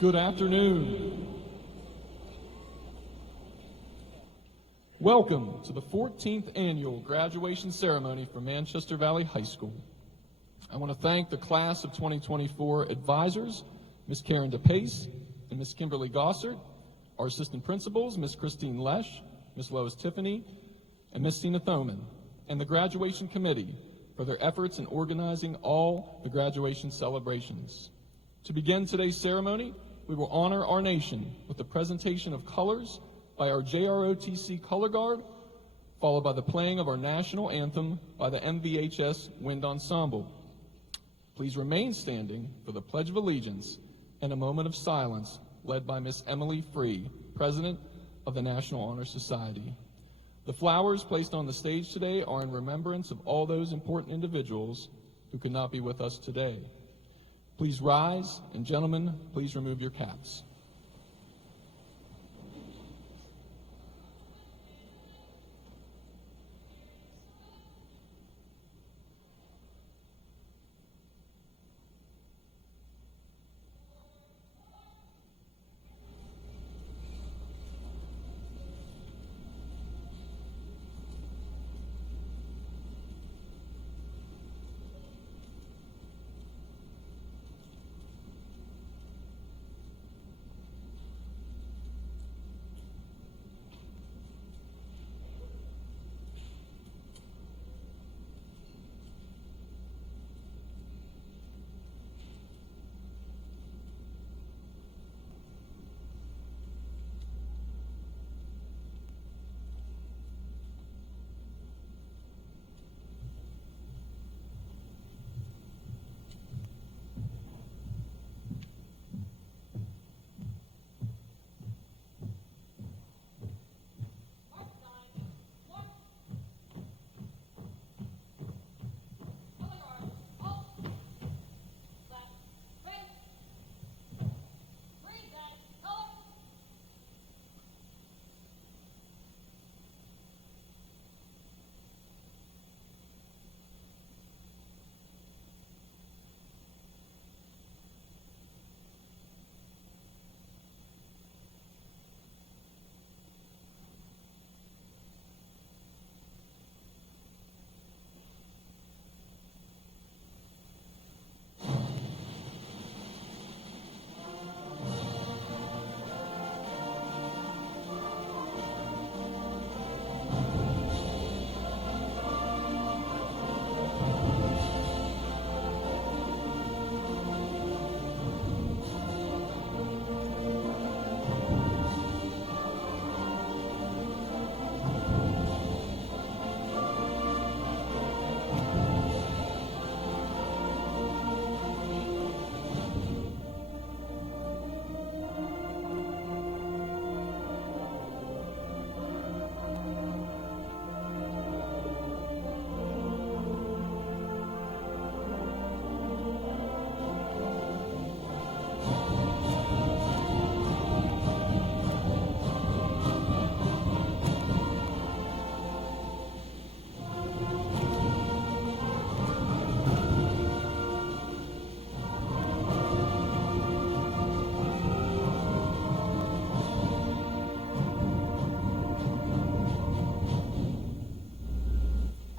Good afternoon. Welcome to the 14th annual graduation ceremony for Manchester Valley High School. I want to thank the class of 2024 advisors, Ms. Karen DePace and Ms. Kimberly Gossard, our assistant principals, Ms. Christine Lesh, Ms. Lois Tiffany, and Ms. Tina Thoman, and the graduation committee for their efforts in organizing all the graduation celebrations. To begin today's ceremony, we will honor our nation with the presentation of colors by our JROTC Color Guard, followed by the playing of our national anthem by the MVHS Wind Ensemble. Please remain standing for the Pledge of Allegiance and a moment of silence led by Miss Emily Free, President of the National Honor Society. The flowers placed on the stage today are in remembrance of all those important individuals who could not be with us today. Please rise, and gentlemen, please remove your caps.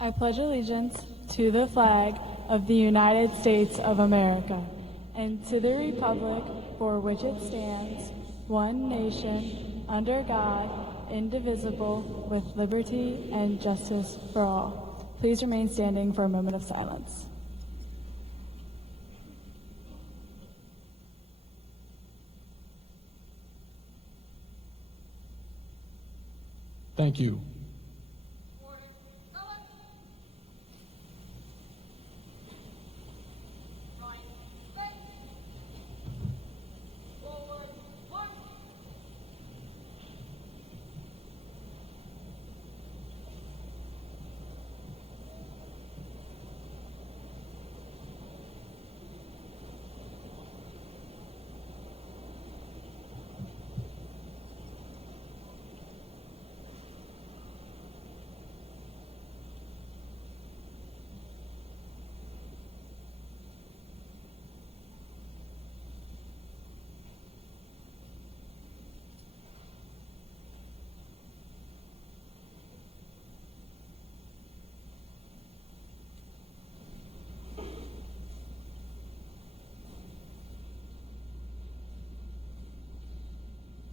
I pledge allegiance to the flag of the United States of America and to the republic for which it stands, one nation, under God, indivisible, with liberty and justice for all. Please remain standing for a moment of silence. Thank you.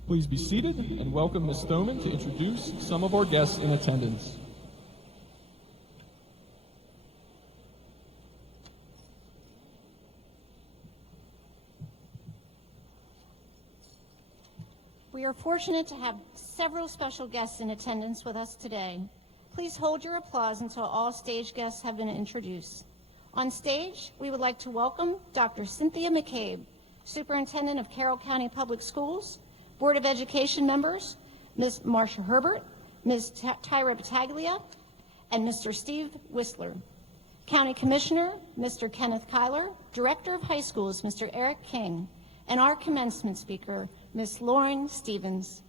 Please be seated and welcome Ms. Thoman to introduce some of our guests in attendance. We are fortunate to have several special guests in attendance with us today. Please hold your applause until all stage guests have been introduced. On stage, we would like to welcome Dr. Cynthia McCabe, Superintendent of Carroll County Public Schools, Board of Education members, Ms. Marcia Herbert, Ms. Tyra Battaglia, and Mr. Steve Whistler. County Commissioner, Mr. Kenneth Kyler, Director of High Schools, Mr. Eric King, and our commencement speaker, Ms. Lauren Stevens.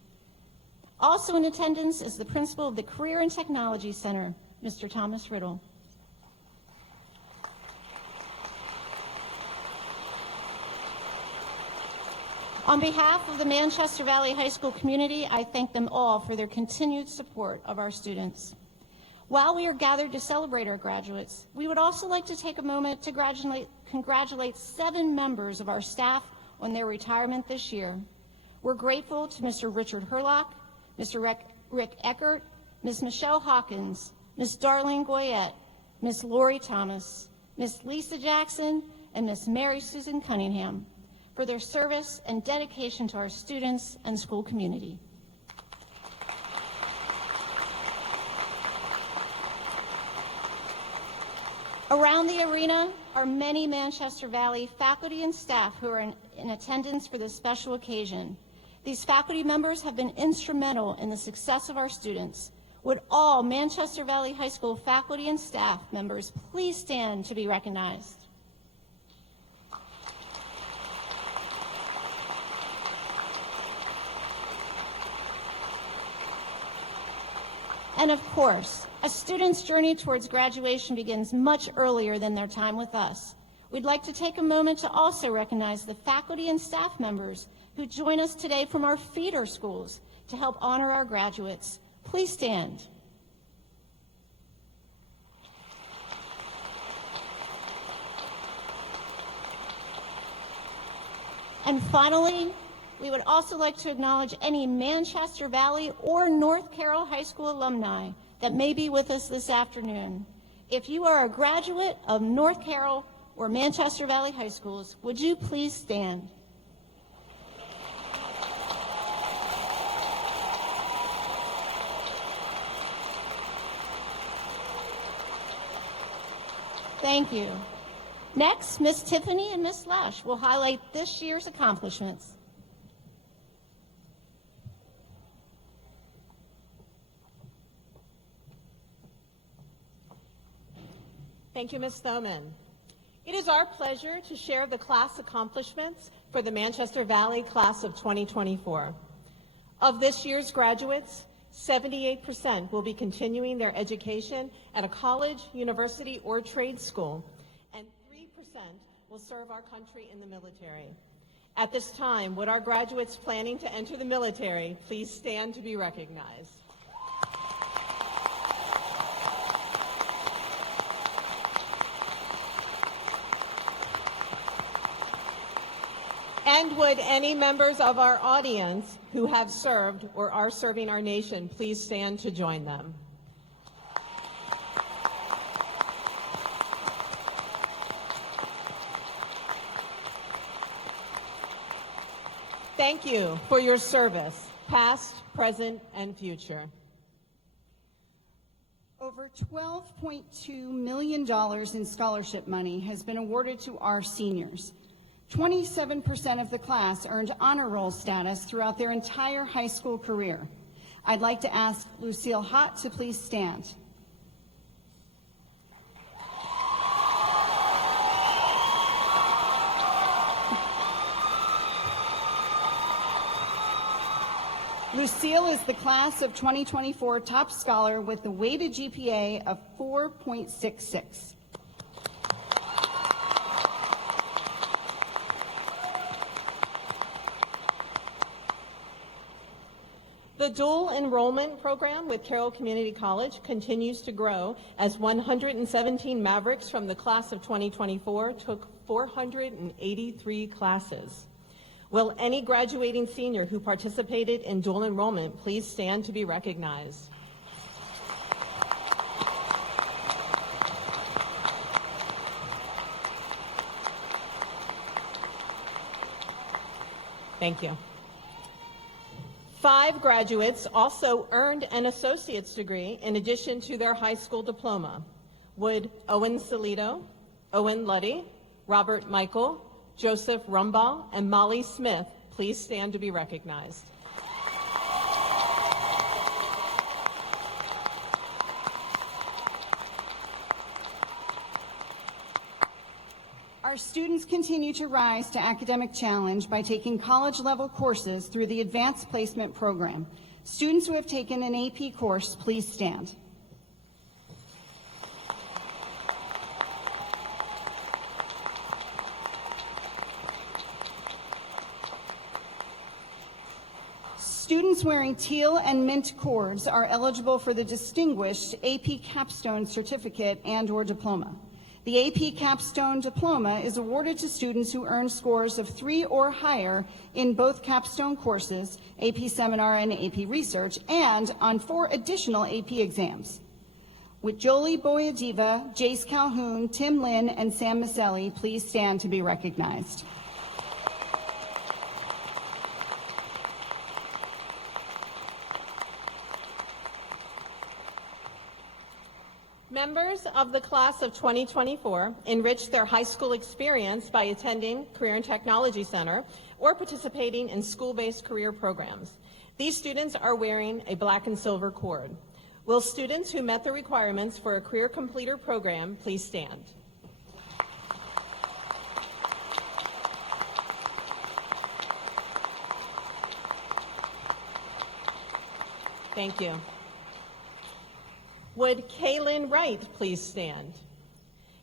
Also in attendance is the Principal of the Career and Technology Center, Mr. Thomas Riddle. On behalf of the Manchester Valley High School community, I thank them all for their continued support of our students. While we are gathered to celebrate our graduates, we would also like to take a moment to congratulate 7 members of our staff on their retirement this year. We're grateful to Mr. Richard Herlock, Mr. Rick Eckert, Ms. Michelle Hawkins, Ms. Darlene Goyette, Ms. Lori Thomas, Ms. Lisa Jackson, and Ms. Mary Susan Cunningham for their service and dedication to our students and school community. Around the arena are many Manchester Valley faculty and staff who are in attendance for this special occasion. These faculty members have been instrumental in the success of our students. Would all Manchester Valley High School faculty and staff members please stand to be recognized? And of course, a student's journey towards graduation begins much earlier than their time with us. We'd like to take a moment to also recognize the faculty and staff members who join us today from our feeder schools to help honor our graduates. Please stand. And finally, we would also like to acknowledge any Manchester Valley or North Carroll High School alumni that may be with us this afternoon. If you are a graduate of North Carroll or Manchester Valley High Schools, would you please stand? Thank you. Next, Miss Tiffany and Miss Lash will highlight this year's accomplishments. Thank you, Ms. Thoman. It is our pleasure to share the class accomplishments for the Manchester Valley class of 2024. Of this year's graduates, 78% will be continuing their education at a college, university, or trade school, and 3% will serve our country in the military. At this time, would our graduates planning to enter the military please stand to be recognized? And would any members of our audience who have served or are serving our nation please stand to join them? Thank you for your service, past, present, and future. Over $12.2 million in scholarship money has been awarded to our seniors. 27% of the class earned honor roll status throughout their entire high school career. I'd like to ask Lucille Hott to please stand. Lucille is the class of 2024 top scholar with the weighted GPA of 4.66. The dual enrollment program with Carroll Community College continues to grow as 117 Mavericks from the class of 2024 took 483 classes. Will any graduating senior who participated in dual enrollment please stand to be recognized? Thank you. 5 graduates also earned an associate's degree in addition to their high school diploma. Would Owen Salito, Owen Luddy, Robert Michael, Joseph Rumbaugh, and Molly Smith please stand to be recognized? Our students continue to rise to academic challenge by taking college-level courses through the Advanced Placement Program. Students who have taken an AP course, please stand. Students wearing teal and mint cords are eligible for the Distinguished AP Capstone Certificate and/or Diploma. The AP Capstone Diploma is awarded to students who earn scores of 3 or higher in both capstone courses, AP Seminar and AP Research, and on 4 additional AP exams. With Jolie Boyadiva, Jace Calhoun, Tim Lynn, and Sam Maselli, please stand to be recognized. Members of the class of 2024 enriched their high school experience by attending Career and Technology Center or participating in school-based career programs. These students are wearing a black and silver cord. Will students who met the requirements for a career completer program please stand? Thank you. Would Kaylin Wright please stand?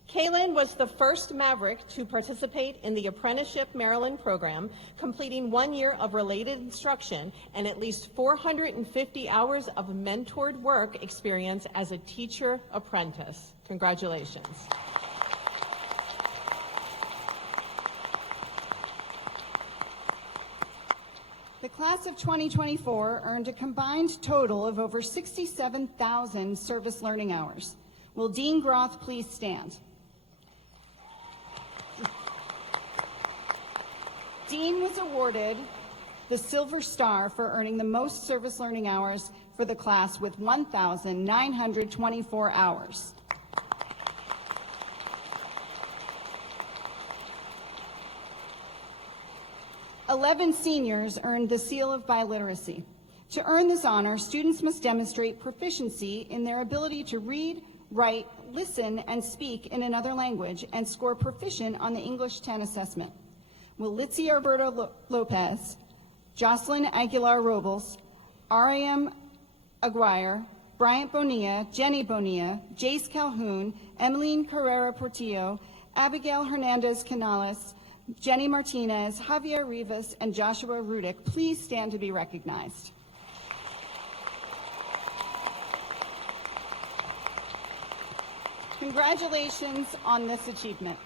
Kaylin was the first Maverick to participate in the Apprenticeship Maryland program, completing 1 year of related instruction and at least 450 hours of mentored work experience as a teacher apprentice. Congratulations. The class of 2024 earned a combined total of over 67,000 service learning hours. Will Dean Groth please stand? Dean was awarded the Silver Star for earning the most service learning hours for the class with 1,924 hours. "11 seniors earned the Seal of Biliteracy. To earn this honor, students must demonstrate proficiency in their ability to read, write, listen, and speak in another language and score proficient on the English 10 assessment. Will Litzy Alberto Lopez, Jocelyn Aguilar Robles, Ariam Aguirre, Bryant Bonilla, Jenny Bonilla, Jace Calhoun, Emeline Carrera Portillo, Abigail Hernandez Canales, Jenny Martinez, Javier Rivas, and Joshua Rudick please stand to be recognized? Congratulations on this achievement.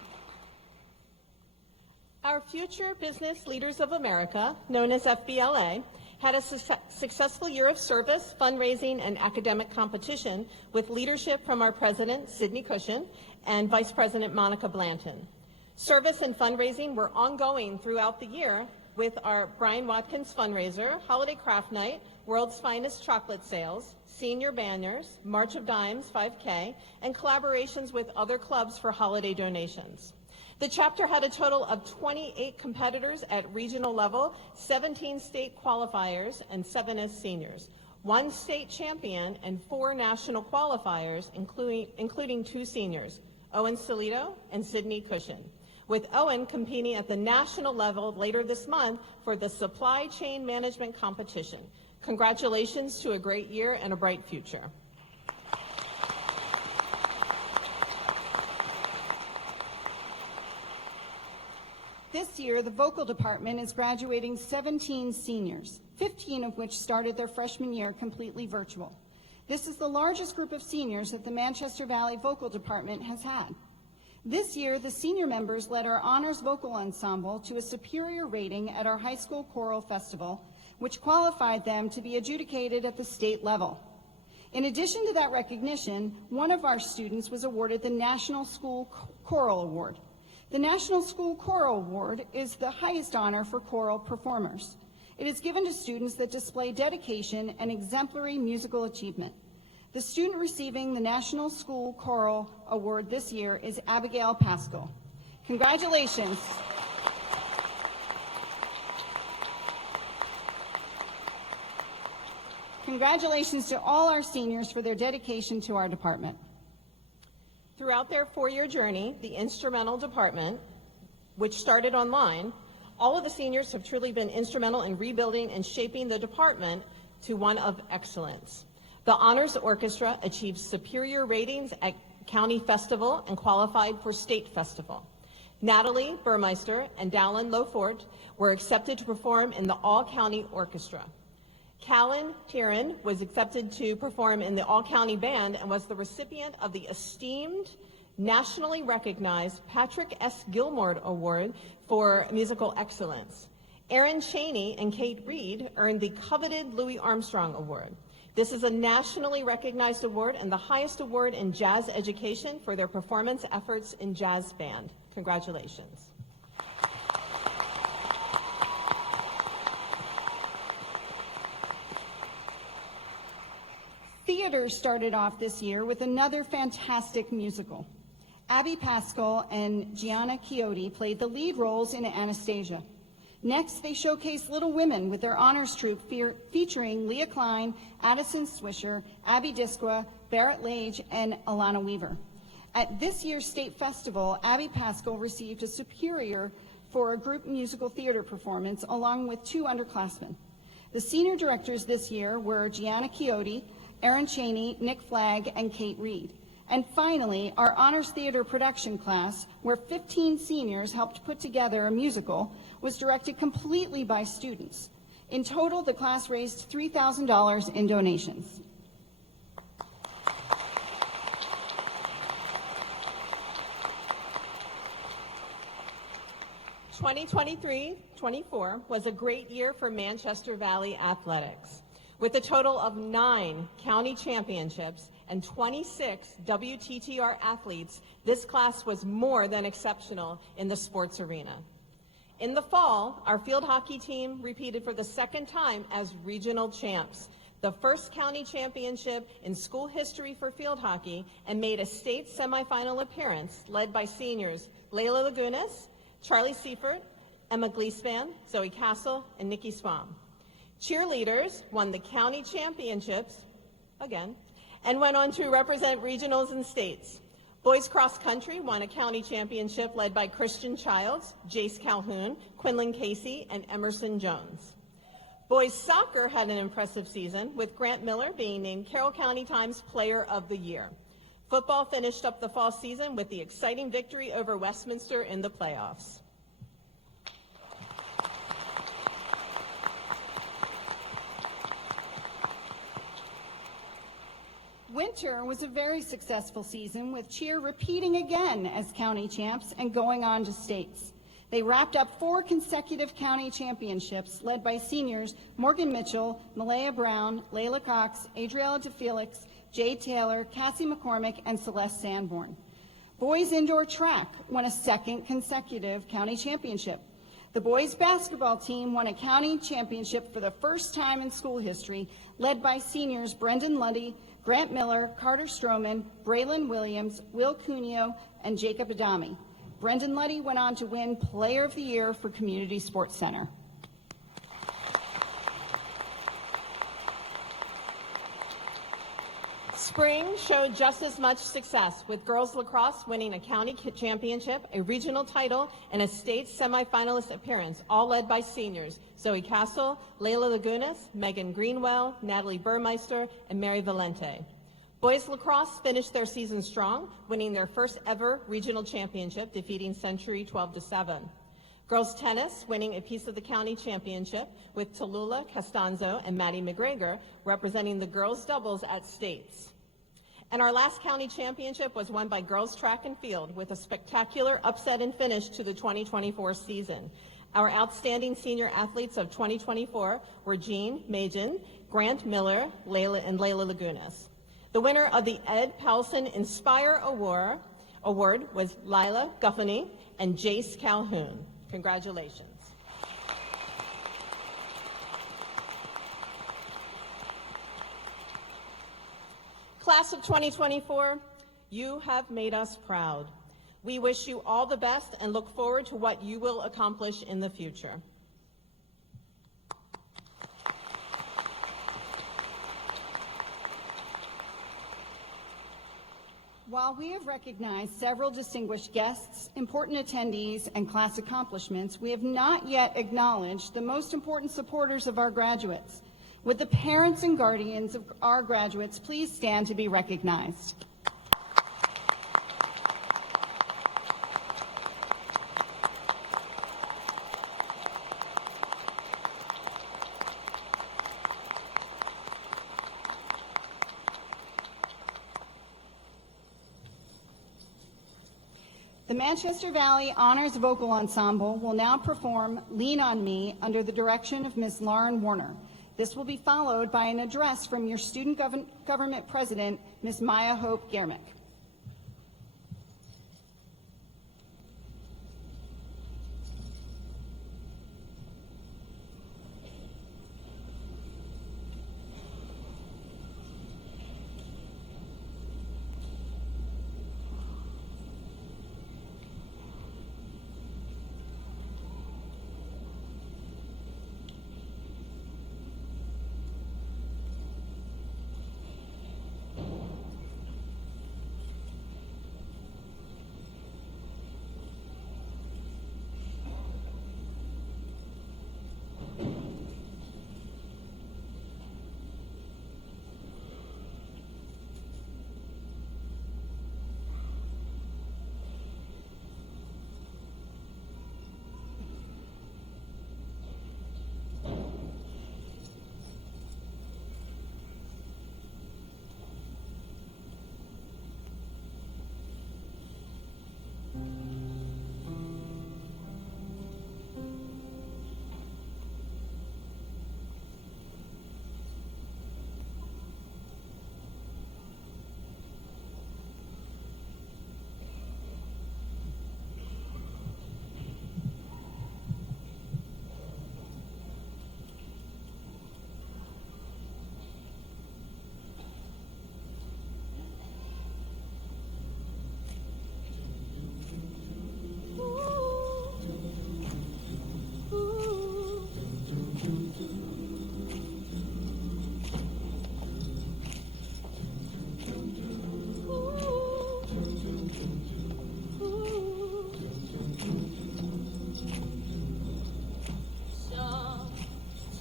Our Future Business Leaders of America, known as FBLA, had a successful year of service, fundraising, and academic competition with leadership from our president, Sidney Cushion, and Vice President Monica Blanton. Service and fundraising were ongoing throughout the year with our Brian Watkins fundraiser, Holiday Craft Night, World's Finest Chocolate Sales, Senior Banners, March of Dimes 5K, and collaborations with other clubs for holiday donations. The chapter had a total of 28 competitors at regional level, 17 state qualifiers, and 7 as seniors, 1 state champion, and 4 national qualifiers, including 2 seniors, Owen Salito and Sidney Cushion, with Owen competing at the national level later this month for the Supply Chain Management Competition. Congratulations to a great year and a bright future. This year, the vocal department is graduating 17 seniors, 15 of which started their freshman year completely virtual. This is the largest group of seniors that the Manchester Valley Vocal Department has had. This year, the senior members led our honors vocal ensemble to a superior rating at our high school choral festival, which qualified them to be adjudicated at the state level. In addition to that recognition, one of our students was awarded the National School Choral Award. The National School Choral Award is the highest honor for choral performers. It is given to students that display dedication and exemplary musical achievement. The student receiving the National School Choral Award this year is Abigail Pascal. Congratulations. Congratulations to all our seniors for their dedication to our department. Throughout their four-year journey, the instrumental department, which started online, all of the seniors have truly been instrumental in rebuilding and shaping the department to one of excellence. The Honors Orchestra achieved superior ratings at County Festival and qualified for State Festival. Natalie Burmeister and Dallin Lofort were accepted to perform in the All-County Orchestra. Callan Tieran was accepted to perform in the All-County Band and was the recipient of the esteemed, nationally recognized Patrick S. Gilmore Award for Musical Excellence. Erin Cheney and Kate Reed earned the coveted Louis Armstrong Award. This is a nationally recognized award and the highest award in jazz education for their performance efforts in jazz band. Congratulations. Theater started off this year with another fantastic musical. Abby Pascal and Gianna Chiotti played the lead roles in Anastasia. Next, they showcased Little Women with their honors troupe featuring Leah Klein, Addison Swisher, Abby Disqua, Barrett Lage, and Alana Weaver. At this year's state festival, Abby Pascal received a superior for a group musical theater performance along with two underclassmen. The senior directors this year were Gianna Chiotti, Erin Cheney, Nick Flagg, and Kate Reed. And finally, our honors theater production class, where 15 seniors helped put together a musical, was directed completely by students. In total, the class raised $3,000 in donations. "2023-24 was a great year for Manchester Valley Athletics. With a total of 9 county championships and 26 WTTR athletes, this class was more than exceptional in the sports arena. In the fall, our field hockey team repeated for the second time as regional champs, the first county championship in school history for field hockey, and made a state semifinal appearance led by seniors Layla Lagunas, Charlie Seifert, Emma Gleespan, Zoe Castle, and Nikki Swam. Cheerleaders won the county championships, again, and went on to represent regionals and states. Boys cross country won a county championship led by Christian Childs, Jace Calhoun, Quinlan Casey, and Emerson Jones. Boys soccer had an impressive season, with Grant Miller being named Carroll County Times Player of the Year. Football finished up the fall season with the exciting victory over Westminster in the playoffs. Winter was a very successful season, with cheer repeating again as county champs and going on to states. They wrapped up 4 consecutive county championships led by seniors Morgan Mitchell, Malaya Brown, Layla Cox, Adriella DeFelix, Jade Taylor, Cassie McCormick, and Celeste Sanborn. Boys indoor track won a 2nd consecutive county championship. The boys basketball team won a county championship for the first time in school history, led by seniors Brendan Lundy, Grant Miller, Carter Stroman, Braylon Williams, Will Cuneo, and Jacob Adami. Brendan Luddy went on to win Player of the Year for Community Sports Center. Spring showed just as much success, with girls lacrosse winning a county championship, a regional title, and a state semifinalist appearance, all led by seniors Zoe Castle, Layla Lagunas, Megan Greenwell, Natalie Burmeister, and Mary Valente. Boys lacrosse finished their season strong, winning their first ever regional championship, defeating Century 12-7. Girls tennis winning a piece of the county championship, with Tallulah Costanzo and Maddie McGregor representing the girls doubles at states. And our last county championship was won by girls track and field with a spectacular upset and finish to the 2024 season. Our outstanding senior athletes of 2024 were Jean Majin, Grant Miller, and Layla Lagunas. The winner of the Ed Powelson Inspire Award was Lila Guffany and Jace Calhoun. Congratulations. Class of 2024, you have made us proud. We wish you all the best and look forward to what you will accomplish in the future. While we have recognized several distinguished guests, important attendees, and class accomplishments, we have not yet acknowledged the most important supporters of our graduates. Would the parents and guardians of our graduates please stand to be recognized? The Manchester Valley Honors Vocal Ensemble will now perform Lean on Me under the direction of Ms. Lauren Warner. This will be followed by an address from your student government president, Ms. Maya Hope Germick.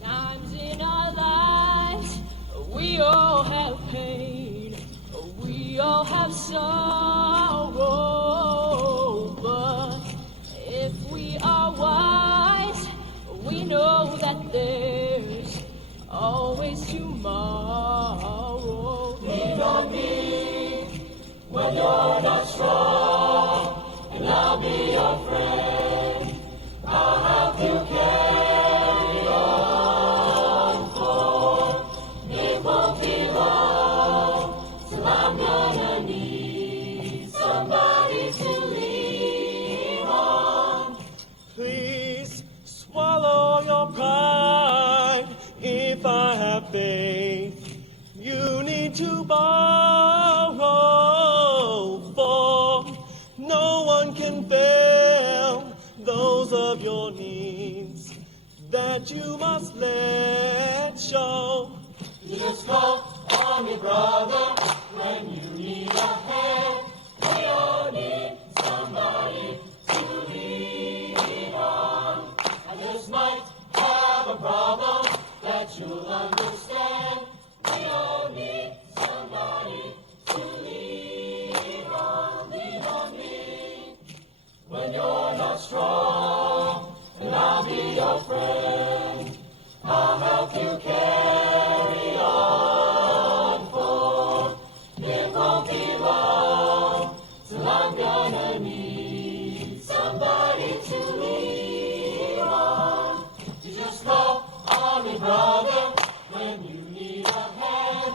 Sometimes in our lives, we all have pain, we all have sorrow, but if we are wise, we know that there's always tomorrow. Lean on me when you're not strong, and I'll be your friend. I'll help you carry on, for it won't be long till I'm gonna need somebody to lean on. Please swallow your pride. If I have faith, you need to borrow, for no one can fail those of your needs that you must let show. You just call on me, brother, when you need a hand. We all need somebody to lean on. I just might have a problem that you'll understand. We all need somebody to lean on. Lean on me when you're not strong, and I'll be your friend. I'll help you carry on, for it won't when you need a hand.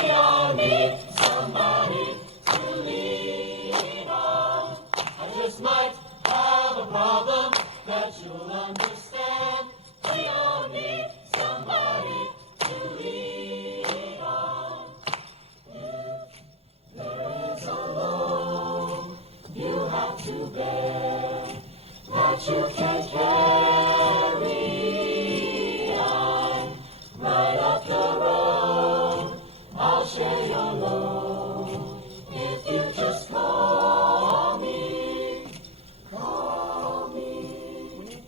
We all need somebody to lean on. I just might have a problem that you'll understand. We all need somebody to lean on. If there is a load you have to bear that you can't carry, I'm right up the road. I'll share your load if you just call me. Call me.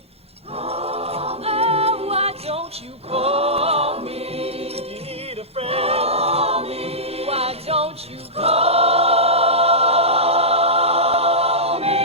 Call me. Oh, why don't you call me? If you need a friend, Call me. Why don't you call me?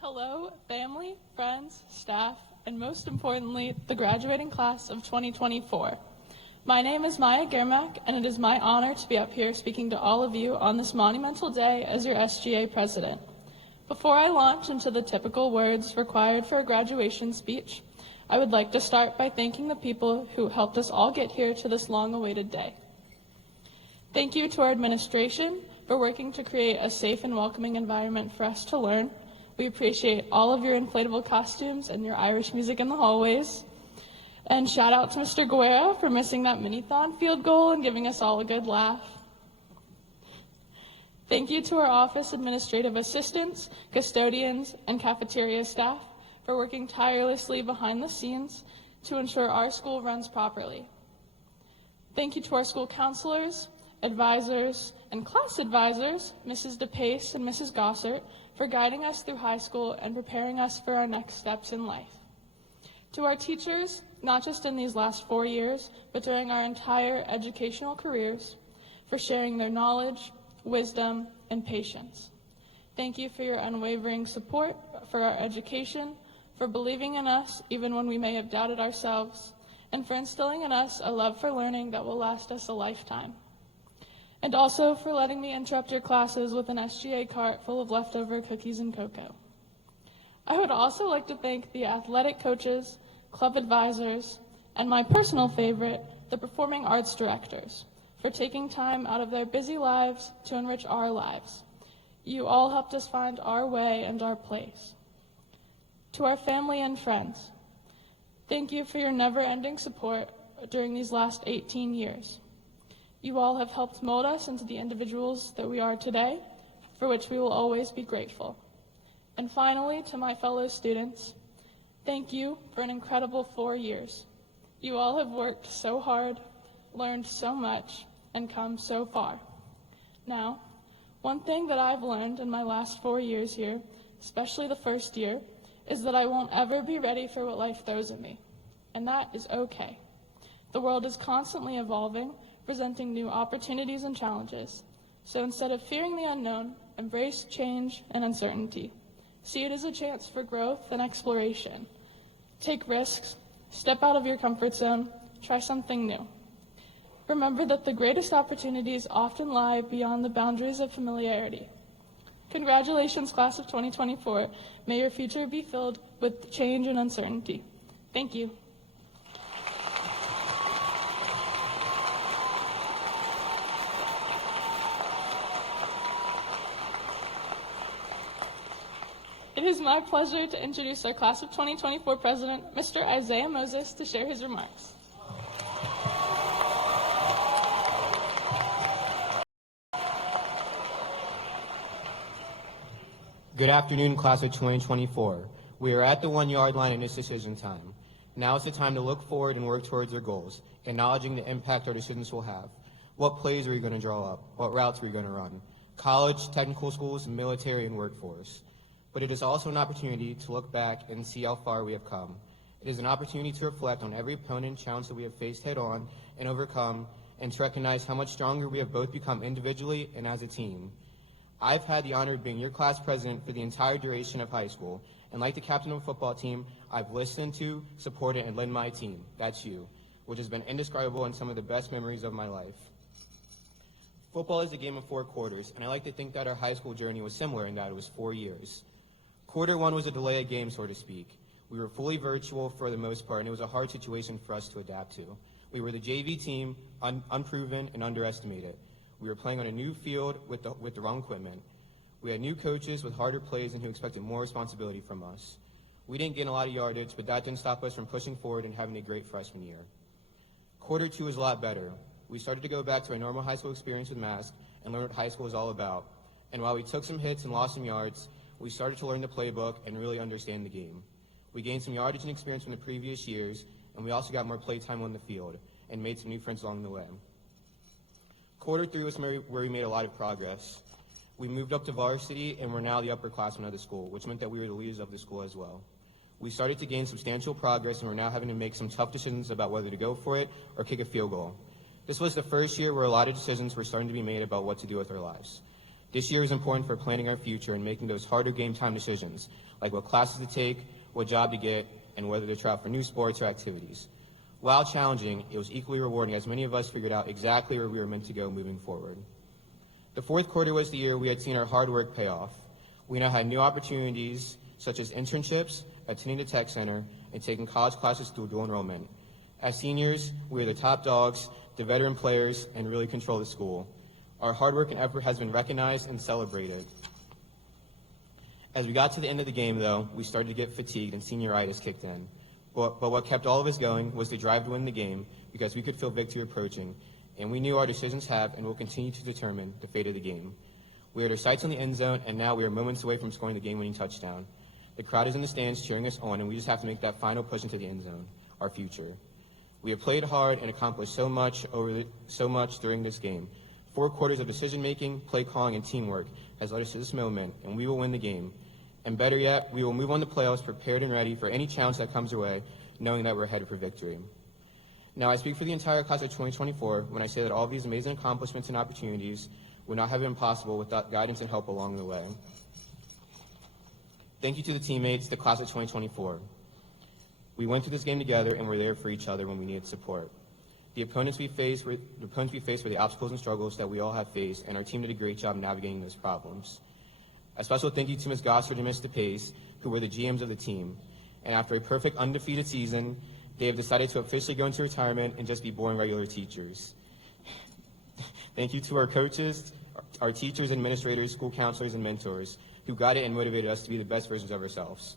Hello, family, friends, staff, and most importantly, the graduating class of 2024. My name is Maya Germak, and it is my honor to be up here speaking to all of you on this monumental day as your SGA president. Before I launch into the typical words required for a graduation speech, I would like to start by thanking the people who helped us all get here to this long-awaited day. Thank you to our administration for working to create a safe and welcoming environment for us to learn. We appreciate all of your inflatable costumes and your Irish music in the hallways. And shout out to Mr. Guerra for missing that mini-thon field goal and giving us all a good laugh. Thank you to our office administrative assistants, custodians, and cafeteria staff for working tirelessly behind the scenes to ensure our school runs properly. Thank you to our school counselors, advisors, and class advisors, Mrs. DePace and Mrs. Gossert, for guiding us through high school and preparing us for our next steps in life. To our teachers, not just in these last 4 years, but during our entire educational careers, for sharing their knowledge, wisdom, and patience. Thank you for your unwavering support for our education, for believing in us even when we may have doubted ourselves, and for instilling in us a love for learning that will last us a lifetime. And also for letting me interrupt your classes with an SGA cart full of leftover cookies and cocoa. I would also like to thank the athletic coaches, club advisors, and my personal favorite, the performing arts directors, for taking time out of their busy lives to enrich our lives. You all helped us find our way and our place. To our family and friends, thank you for your never-ending support during these last 18 years. You all have helped mold us into the individuals that we are today, for which we will always be grateful. And finally, to my fellow students, thank you for an incredible 4 years. You all have worked so hard, learned so much, and come so far. Now, one thing that I've learned in my last 4 years here, especially the first year, is that I won't ever be ready for what life throws at me. And that is okay. The world is constantly evolving, presenting new opportunities and challenges. So instead of fearing the unknown, embrace change and uncertainty. See it as a chance for growth and exploration. Take risks, step out of your comfort zone, try something new. Remember that the greatest opportunities often lie beyond the boundaries of familiarity. Congratulations, class of 2024. May your future be filled with change and uncertainty. Thank you. It is my pleasure to introduce our class of 2024 president, Mr. Isaiah Moses, to share his remarks. Good afternoon, class of 2024. We are at the 1-yard line in this decision time. Now is the time to look forward and work towards our goals, acknowledging the impact our decisions will have. What plays are we going to draw up? What routes are we going to run? College, technical schools, military, and workforce. But it is also an opportunity to look back and see how far we have come. It is an opportunity to reflect on every opponent and challenge that we have faced head on and overcome, and to recognize how much stronger we have both become individually and as a team. I've had the honor of being your class president for the entire duration of high school, and like the captain of the football team, I've listened to, supported, and led my team. That's you, which has been indescribable and some of the best memories of my life. Football is a game of 4 quarters, and I like to think that our high school journey was similar in that it was 4 years. Quarter 1 was a delay of game, so to speak. We were fully virtual for the most part, and it was a hard situation for us to adapt to. We were the JV team, unproven and underestimated. We were playing on a new field with the wrong equipment. We had new coaches with harder plays and who expected more responsibility from us. We didn't gain a lot of yardage, but that didn't stop us from pushing forward and having a great freshman year. Quarter 2 was a lot better. We started to go back to our normal high school experience with masks and learn what high school is all about. And while we took some hits and lost some yards, we started to learn the playbook and really understand the game. We gained some yardage and experience from the previous years, and we also got more play time on the field and made some new friends along the way. Quarter 3 was where we made a lot of progress. We moved up to varsity and we're now the upperclassmen of the school, which meant that we were the leaders of the school as well. We started to gain substantial progress and we're now having to make some tough decisions about whether to go for it or kick a field goal. This was the first year where a lot of decisions were starting to be made about what to do with our lives. This year is important for planning our future and making those harder game time decisions, like what classes to take, what job to get, and whether to try out for new sports or activities. While challenging, it was equally rewarding as many of us figured out exactly where we were meant to go moving forward. The fourth quarter was the year we had seen our hard work pay off. We now had new opportunities such as internships, attending the tech center, and taking college classes through dual enrollment. As seniors, we were the top dogs, the veteran players, and really control the school. Our hard work and effort has been recognized and celebrated. As we got to the end of the game, though, we started to get fatigued and senioritis kicked in. But what kept all of us going was the drive to win the game because we could feel victory approaching, and we knew our decisions have and will continue to determine the fate of the game. We had our sights on the end zone, and now we are moments away from scoring the game-winning touchdown. The crowd is in the stands cheering us on, and we just have to make that final push into the end zone, our future. We have played hard and accomplished so much during this game. 4 quarters of decision-making, play calling, and teamwork has led us to this moment, and we will win the game. And better yet, we will move on to playoffs prepared and ready for any challenge that comes our way, knowing that we're headed for victory. Now, I speak for the entire class of 2024 when I say that all of these amazing accomplishments and opportunities would not have been possible without guidance and help along the way. Thank you to the teammates, the class of 2024. We went through this game together and were there for each other when we needed support. The opponents we faced were the obstacles and struggles that we all have faced, and our team did a great job navigating those problems. A special thank you to Ms. Gossard and Ms. DePace, who were the GMs of the team. And after a perfect undefeated season, they have decided to officially go into retirement and just be boring regular teachers. Thank you to our coaches, our teachers, administrators, school counselors, and mentors who guided and motivated us to be the best versions of ourselves.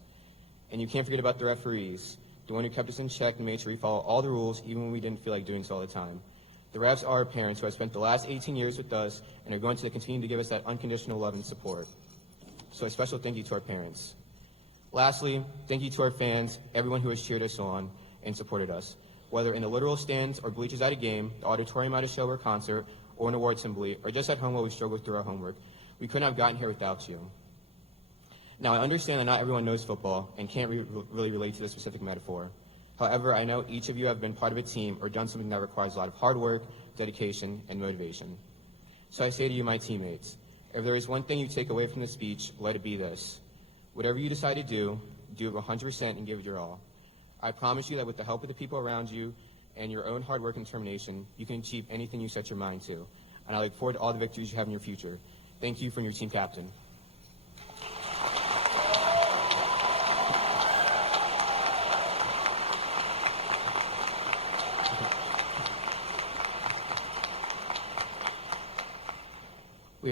And you can't forget about the referees, the one who kept us in check and made sure we follow all the rules even when we didn't feel like doing so all the time. The refs are our parents who have spent the last 18 years with us and are going to continue to give us that unconditional love and support. So a special thank you to our parents. Lastly, thank you to our fans, everyone who has cheered us on and supported us. Whether in the literal stands or bleachers at a game, the auditorium at a show or concert, or an award assembly, or just at home while we struggled through our homework, we couldn't have gotten here without you. Now, I understand that not everyone knows football and can't really relate to this specific metaphor. However, I know each of you have been part of a team or done something that requires a lot of hard work, dedication, and motivation. So I say to you, my teammates, if there is one thing you take away from this speech, let it be this. Whatever you decide to do it 100% and give it your all. I promise you that with the help of the people around you and your own hard work and determination, you can achieve anything you set your mind to. And I look forward to all the victories you have in your future. Thank you from your team captain.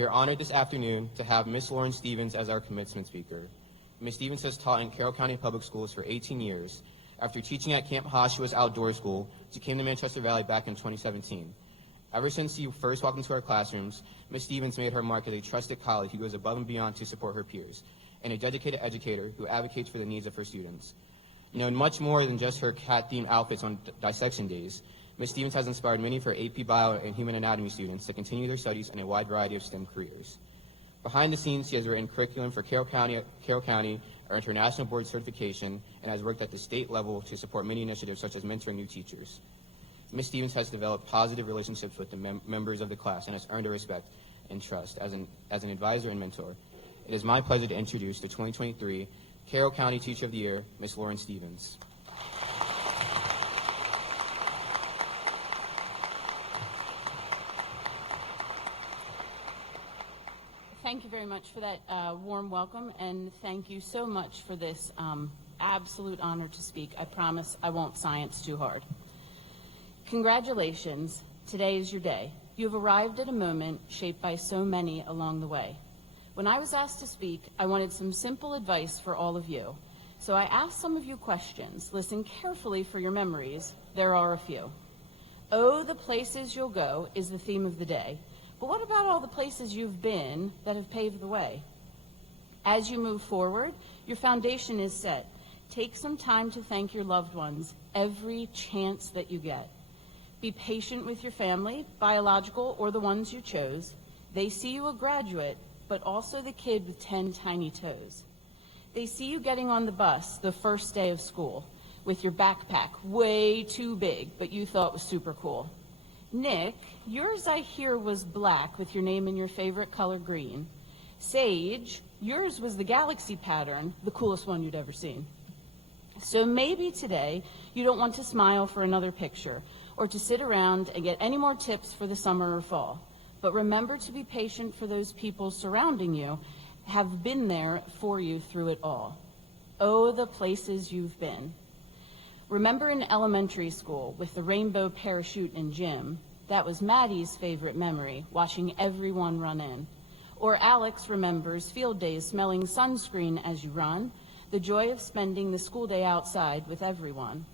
We are honored this afternoon to have Miss Lauren Stevens as our commencement speaker. Ms. Stevens has taught in Carroll County Public Schools for 18 years. After teaching at Camp Hoshua's Outdoor School, she came to Manchester Valley back in 2017. Ever since she first walked into our classrooms, Ms. Stevens made her mark as a trusted colleague who goes above and beyond to support her peers, and a dedicated educator who advocates for the needs of her students. Known much more than just her cat-themed outfits on dissection days, Ms. Stevens has inspired many of her AP Bio and Human Anatomy students to continue their studies in a wide variety of STEM careers. Behind the scenes, she has written curriculum for Carroll County, earned her national board certification, and has worked at the state level to support many initiatives such as mentoring new teachers. Ms. Stevens has developed positive relationships with the members of the class and has earned her respect and trust as an advisor and mentor. It is my pleasure to introduce the 2023 Carroll County Teacher of the Year, Ms. Lauren Stevens. Thank you very much for that warm welcome, and thank you so much for this absolute honor to speak. I promise I won't science too hard. Congratulations. Today is your day. You have arrived at a moment shaped by so many along the way. When I was asked to speak, I wanted some simple advice for all of you. So I asked some of you questions. Listen carefully for your memories. There are a few. Oh, the places you'll go is the theme of the day. But what about all the places you've been that have paved the way? As you move forward, your foundation is set. Take some time to thank your loved ones every chance that you get. Be patient with your family, biological or the ones you chose. They see you a graduate, but also the kid with 10 tiny toes. They see you getting on the bus the first day of school with your backpack way too big, but you thought was super cool. Nick, yours I hear was black with your name in your favorite color green. Sage, yours was the galaxy pattern, the coolest one you'd ever seen. So maybe today you don't want to smile for another picture or to sit around and get any more tips for the summer or fall. But remember to be patient for those people surrounding you have been there for you through it all. Oh, the places you've been. Remember in elementary school with the rainbow parachute and gym, that was Maddie's favorite memory, watching everyone run in. Or Alex remembers field days smelling sunscreen as you run, the joy of spending the school day outside with everyone.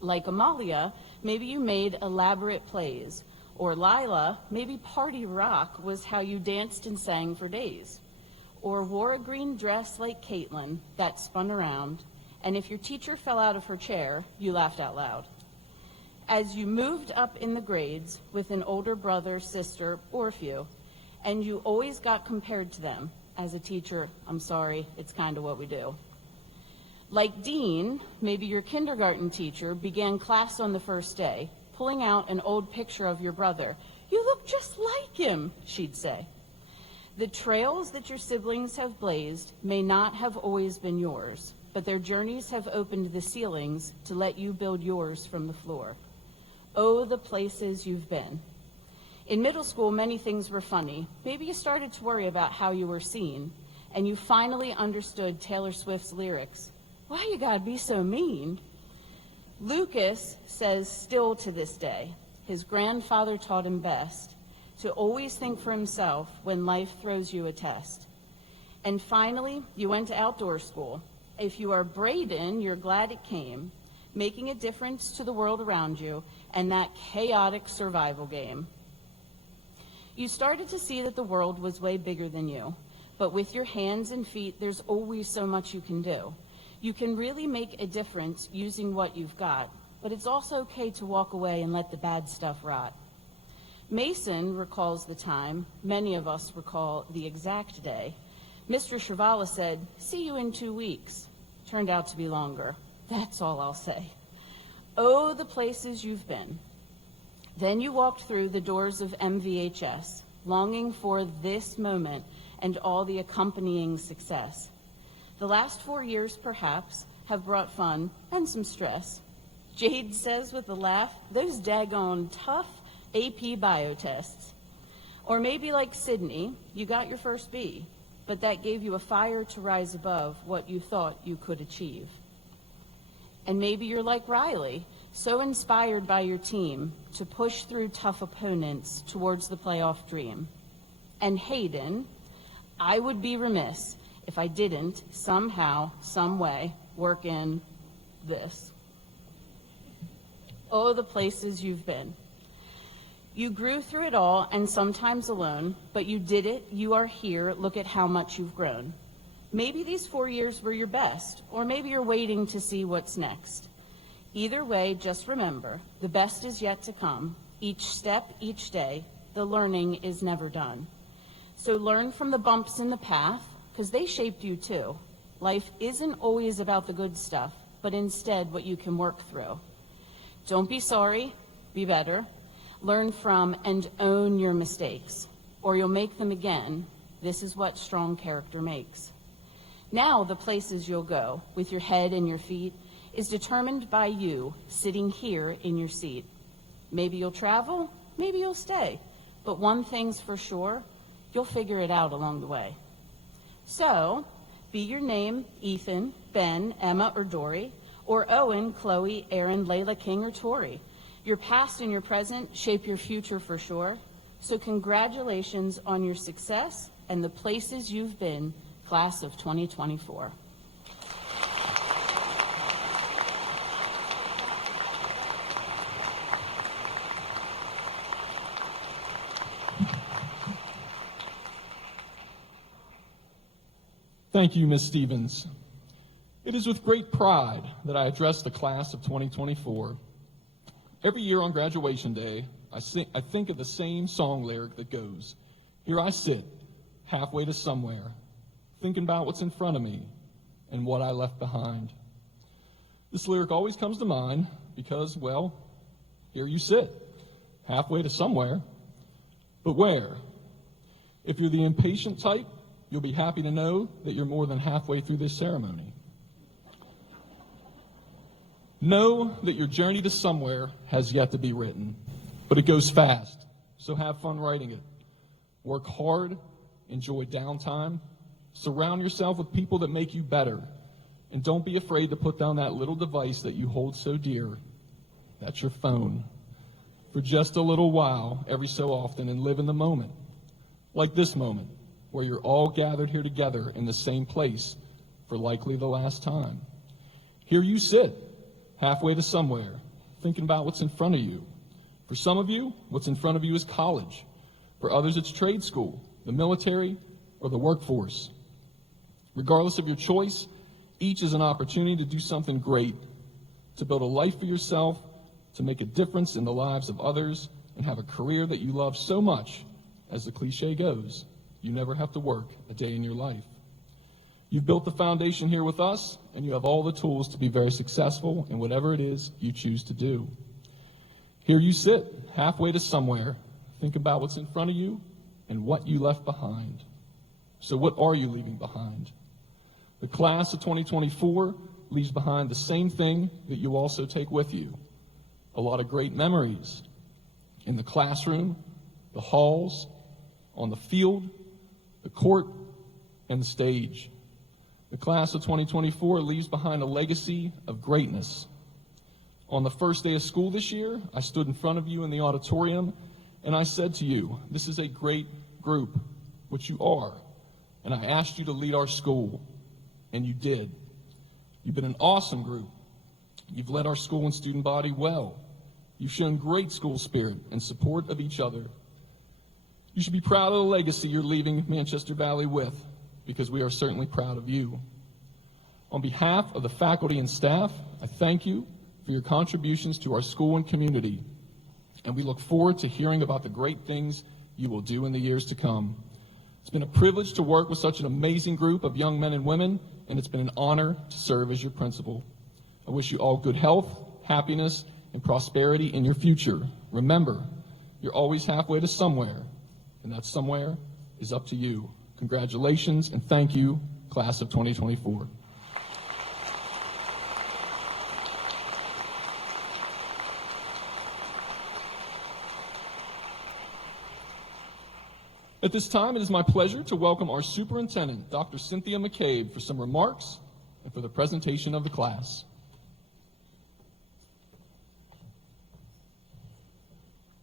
Like Amalia, maybe you made elaborate plays. Or Lila, maybe party rock was how you danced and sang for days. Or wore a green dress like Caitlin that spun around, and if your teacher fell out of her chair, you laughed out loud. As you moved up in the grades with an older brother, sister, or a few, and you always got compared to them, as a teacher, I'm sorry, it's kind of what we do. Like Dean, maybe your kindergarten teacher began class on the first day, pulling out an old picture of your brother. You look just like him, she'd say. The trails that your siblings have blazed may not have always been yours, but their journeys have opened the ceilings to let you build yours from the floor. Oh, the places you've been. In middle school, many things were funny. Maybe you started to worry about how you were seen, and you finally understood Taylor Swift's lyrics. Why you gotta be so mean? Lucas says still to this day, his grandfather taught him best to always think for himself when life throws you a test. And finally, you went to outdoor school. If you are Braden, you're glad it came, making a difference to the world around you and that chaotic survival game. You started to see that the world was way bigger than you, but with your hands and feet, there's always so much you can do. You can really make a difference using what you've got, but it's also okay to walk away and let the bad stuff rot. Mason recalls the time, many of us recall the exact day. Mr. Shrivala said, "See you in 2 weeks." Turned out to be longer. That's all I'll say. Oh, the places you've been. Then you walked through the doors of MVHS, longing for this moment and all the accompanying success. The last 4 years, perhaps, have brought fun and some stress. Jade says with a laugh, those daggone tough AP bio tests. Or maybe like Sydney, you got your first B, but that gave you a fire to rise above what you thought you could achieve. And maybe you're like Riley, so inspired by your team to push through tough opponents towards the playoff dream. and Hayden, I would be remiss if I didn't somehow, some way, work in this. Oh, the places you've been. You grew through it all, and sometimes alone, but you did it, you are here, look at how much you've grown. Maybe these 4 years were your best, or maybe you're waiting to see what's next. Either way, just remember, the best is yet to come. Each step, each day, the learning is never done. So learn from the bumps in the path, because they shaped you too. Life isn't always about the good stuff, but instead what you can work through. Don't be sorry, be better. Learn from and own your mistakes, or you'll make them again. This is what strong character makes. Now the places you'll go, with your head and your feet, is determined by you sitting here in your seat. Maybe you'll travel, maybe you'll stay, but one thing's for sure, you'll figure it out along the way. So, be your name Ethan, Ben, Emma, or Dory, or Owen, Chloe, Aaron, Layla, King, or Tori. Your past and your present shape your future for sure. So congratulations on your success and the places you've been, class of 2024. Thank you, Ms. Stevens. It is with great pride that I address the class of 2024. Every year on graduation day, I think of the same song lyric that goes, "Here I sit, halfway to somewhere, thinking about what's in front of me and what I left behind." This lyric always comes to mind because, well, here you sit, halfway to somewhere. But where? If you're the impatient type, you'll be happy to know that you're more than halfway through this ceremony. Know that your journey to somewhere has yet to be written, but it goes fast, so have fun writing it. Work hard, enjoy downtime, surround yourself with people that make you better, and don't be afraid to put down that little device that you hold so dear. That's your phone. For just a little while, every so often, and live in the moment, like this moment, where you're all gathered here together in the same place for likely the last time. Here you sit, halfway to somewhere, thinking about what's in front of you. For some of you, what's in front of you is college. For others, it's trade school, the military, or the workforce. Regardless of your choice, each is an opportunity to do something great, to build a life for yourself, to make a difference in the lives of others, and have a career that you love so much, as the cliche goes, you never have to work a day in your life. You've built the foundation here with us, and you have all the tools to be very successful in whatever it is you choose to do. Here you sit, halfway to somewhere. Think about what's in front of you and what you left behind. So what are you leaving behind? The class of 2024 leaves behind the same thing that you also take with you. A lot of great memories in the classroom, the halls, on the field, the court, and the stage. The class of 2024 leaves behind a legacy of greatness. On the first day of school this year, I stood in front of you in the auditorium, and I said to you, this is a great group, which you are, and I asked you to lead our school, and you did. You've been an awesome group. You've led our school and student body well. You've shown great school spirit and support of each other. You should be proud of the legacy you're leaving Manchester Valley with, because we are certainly proud of you. On behalf of the faculty and staff, I thank you for your contributions to our school and community, and we look forward to hearing about the great things you will do in the years to come. It's been a privilege to work with such an amazing group of young men and women, and it's been an honor to serve as your principal. I wish you all good health, happiness, and prosperity in your future. Remember, you're always halfway to somewhere, and that somewhere is up to you. Congratulations and thank you, class of 2024. At this time, it is my pleasure to welcome our superintendent, Dr. Cynthia McCabe, for some remarks and for the presentation of the class.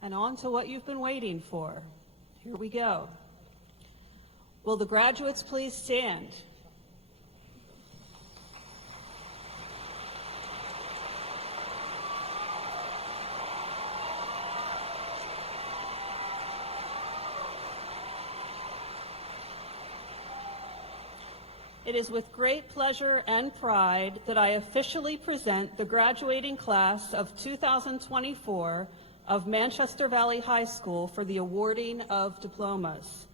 And on to what you've been waiting for. Here we go. Will the graduates please stand? It is with great pleasure and pride that I officially present the graduating class of 2024 of Manchester Valley High School for the awarding of diplomas.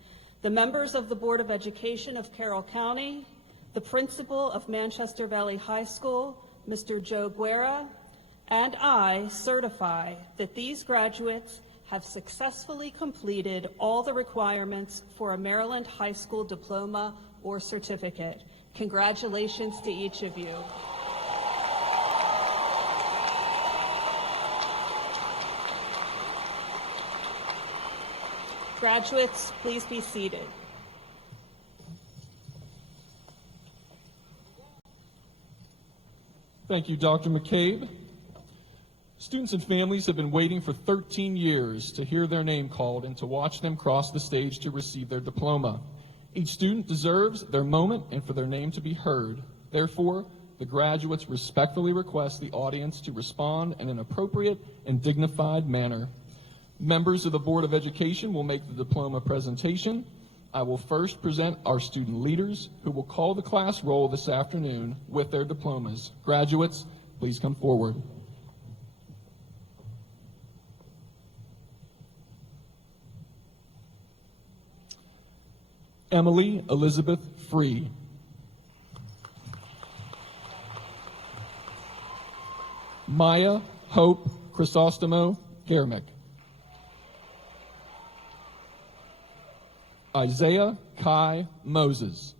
The members of the Board of Education of Carroll County, the principal of Manchester Valley High School, Mr. Joe Guerra, and I certify that these graduates have successfully completed all the requirements for a Maryland high school diploma or certificate. Congratulations to each of you. Graduates, please be seated. Thank you, Dr. McCabe. Students and families have been waiting for 13 years to hear their name called and to watch them cross the stage to receive their diploma. Each student deserves their moment and for their name to be heard. Therefore, the graduates respectfully request the audience to respond in an appropriate and dignified manner. Members of the Board of Education will make the diploma presentation. I will first present our student leaders who will call the class roll this afternoon with their diplomas. Graduates, please come forward. Emily Elizabeth Free. Maya Hope Chrysostomo Germick. Isaiah Kai Moses.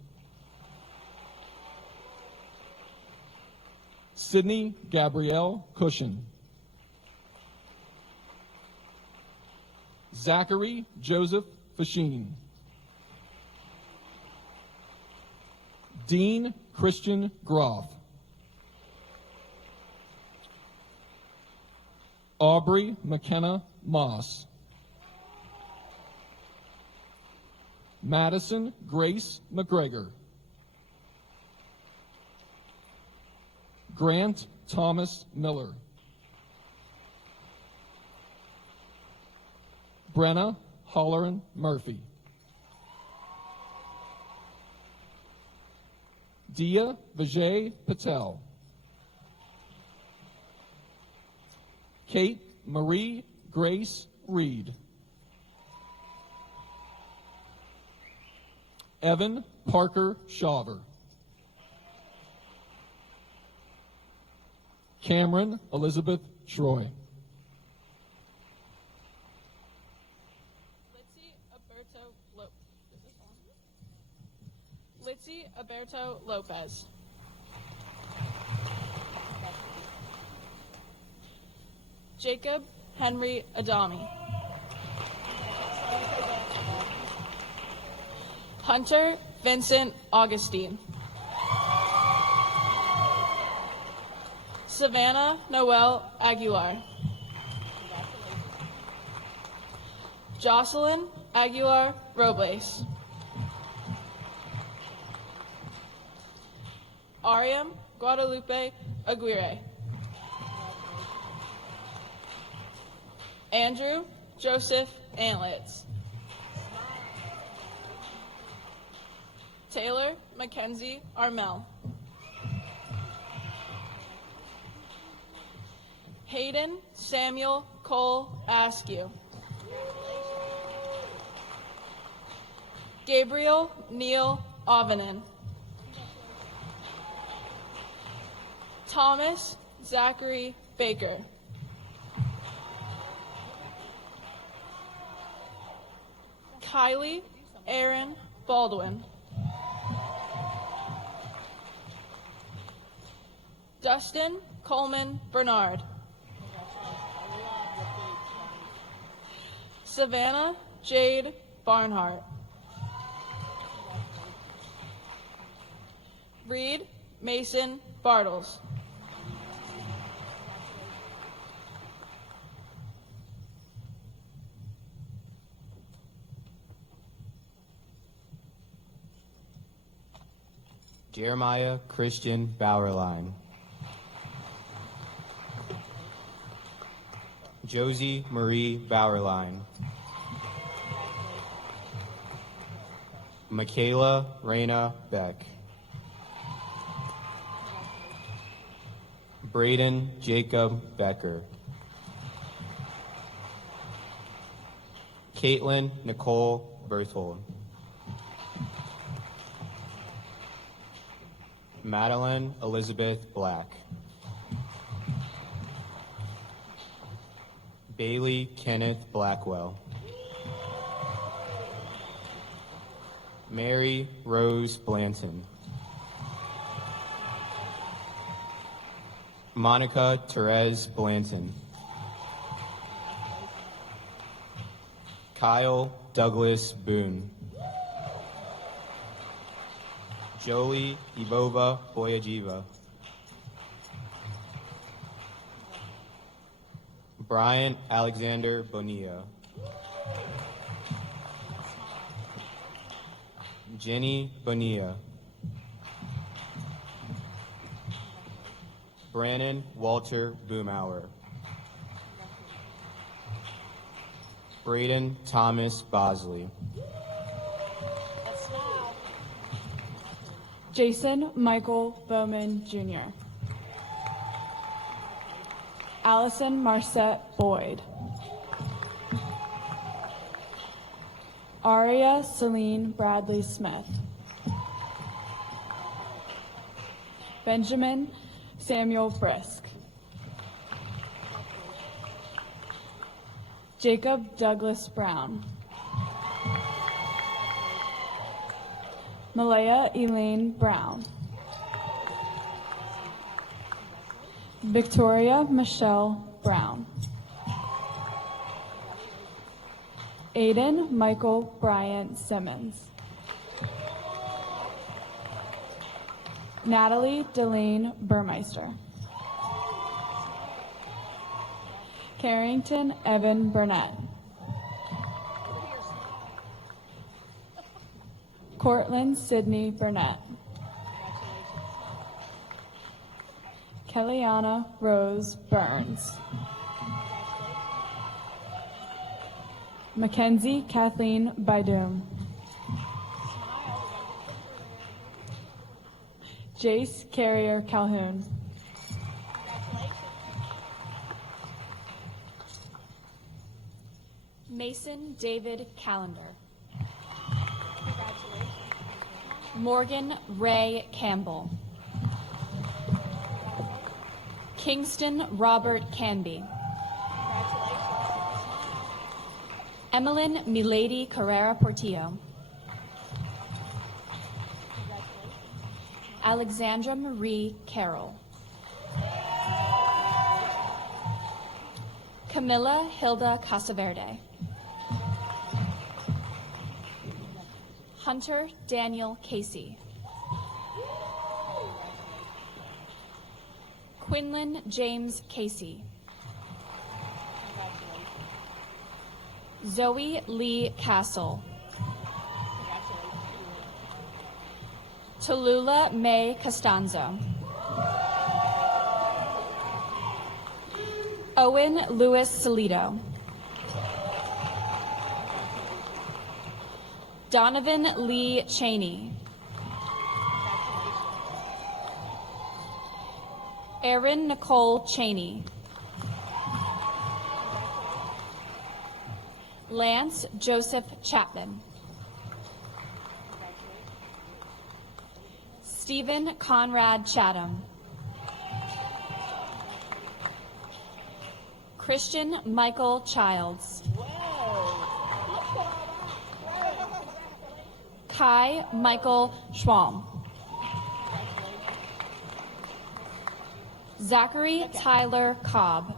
Sydney Gabrielle Cushion. Zachary Joseph Fasheen. Dean Christian Groff. Aubrey McKenna Moss. Madison Grace McGregor. Grant Thomas Miller. Brenna Holleran Murphy. Dia Vijay Patel. Kate Marie Grace Reed. Evan Parker Shaver. Cameron Elizabeth Troy. Litzy Alberto Lopez. Jacob Henry Adami. Hunter Vincent Augustine. Savannah Noel Aguilar. Jocelyn Aguilar Robles. Ariam Guadalupe Aguirre. Andrew Joseph Antlitz. Taylor Mackenzie Armel. Hayden Samuel Cole Askew. Gabriel Neil Ovanen. Thomas Zachary Baker. Kylie Aaron Baldwin. Dustin Coleman Bernard. Savannah Jade Barnhart. Reed Mason Bartles. Jeremiah Christian Bauerlein. Josie Marie Bauerlein. Michaela Reyna Beck. Braden Jacob Becker. Caitlin Nicole Berthold. Madeline Elizabeth Black. Bailey Kenneth Blackwell. Mary Rose Blanton. Monica Therese Blanton. Kyle Douglas Boone. Jolie Ivova Boyajiva. Brian Alexander Bonilla. Jenny Bonilla. Brannon Walter Boomauer. Braden Thomas Bosley. Jason Michael Bowman Jr. Allison Marcette Boyd. Aria Celine Bradley Smith. Benjamin Samuel Brisk. Jacob Douglas Brown. Malaya Elaine Brown. Victoria Michelle Brown. Aiden Michael Bryant Simmons. Natalie Delane Burmeister. Carrington Evan Burnett. Cortland Sydney Burnett. Kellyanna Rose Burns. Mackenzie Kathleen Baidoom. Jace Carrier Calhoun. Mason David Callender. Morgan Ray Campbell. Kingston Robert Canby. Emmeline Milady Carrera Portillo. Alexandra Marie Carroll. Camilla Hilda Casaverde. Hunter Daniel Casey. Quinlan James Casey. Zoe Lee Castle. Tallulah May Costanzo. Owen Lewis Salido. Donovan Lee Cheney. Erin Nicole Cheney. Lance Joseph Chapman. Stephen Conrad Chatham. Christian Michael Childs. Kai Michael Schwalm. Zachary Tyler Cobb.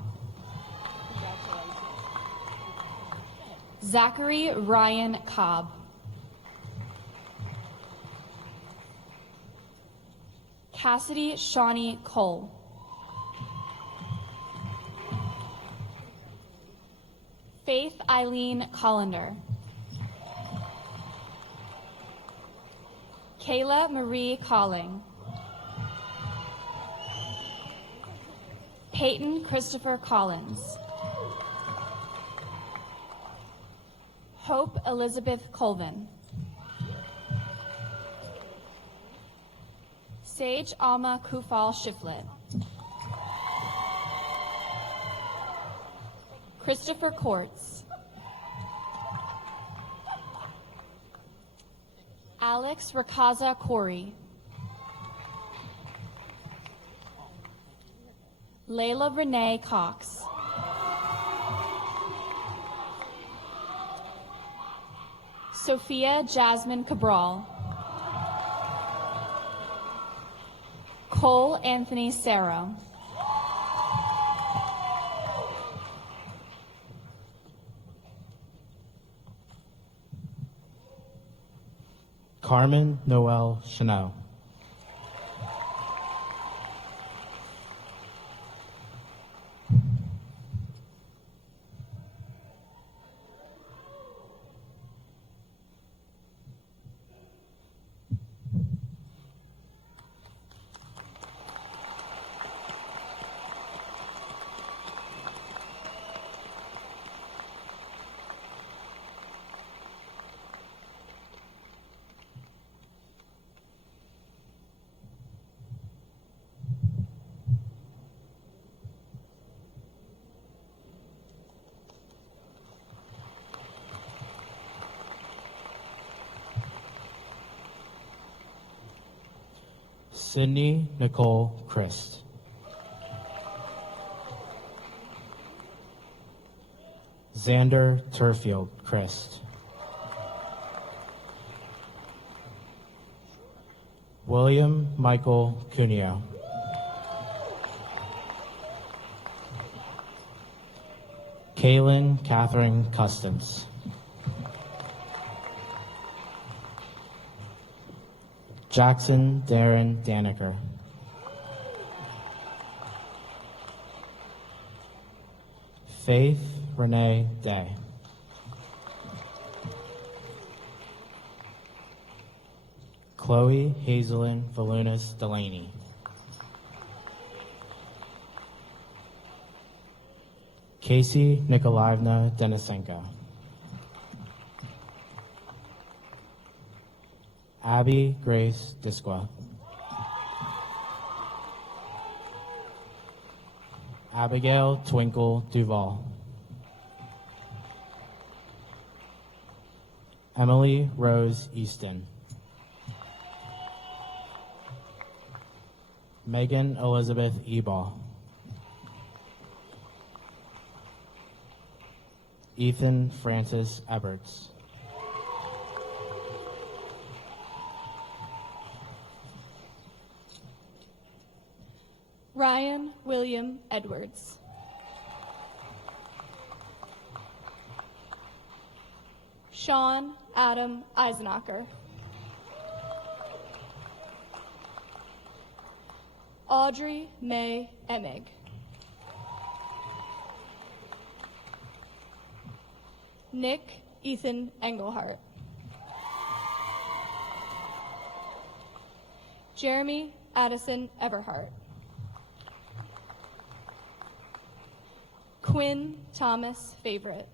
Zachary Ryan Cobb. Cassidy Shawnee Cole. Faith Eileen Collender. Kayla Marie Colling. Peyton Christopher Collins. Hope Elizabeth Colvin. Sage Alma Kufal Shiflet. Christopher Courts. Alex Rakaza Corey. Layla Renee Cox. Sophia Jasmine Cabral. Cole Anthony Sarah. Carmen Noel Chanel. Sydney Nicole Christ. Xander Turfield Christ. William Michael Cuneo. Kaylin Catherine Customs. Jackson Darren Daniker. Faith Renee Day. Chloe Hazelyn Volunas Delaney. Casey Nikolaevna Denisenko. Abby Grace Disqua. Abigail Twinkle Duval. Emily Rose Easton. Megan Elizabeth Ebal. Ethan Francis Eberts. Ryan William Edwards. Sean Adam Eisenacher. Audrey May Emig. Nick Ethan Engelhart. Jeremy Addison Everhart. Quinn Thomas Favorite.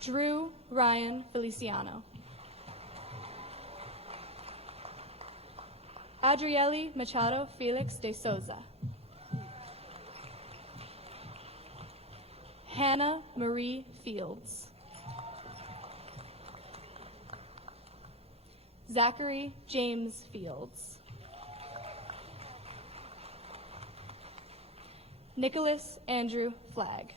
Drew Ryan Feliciano. Adrieli Machado Felix de Souza. Hannah Marie Fields. Zachary James Fields. Nicholas Andrew Flagg.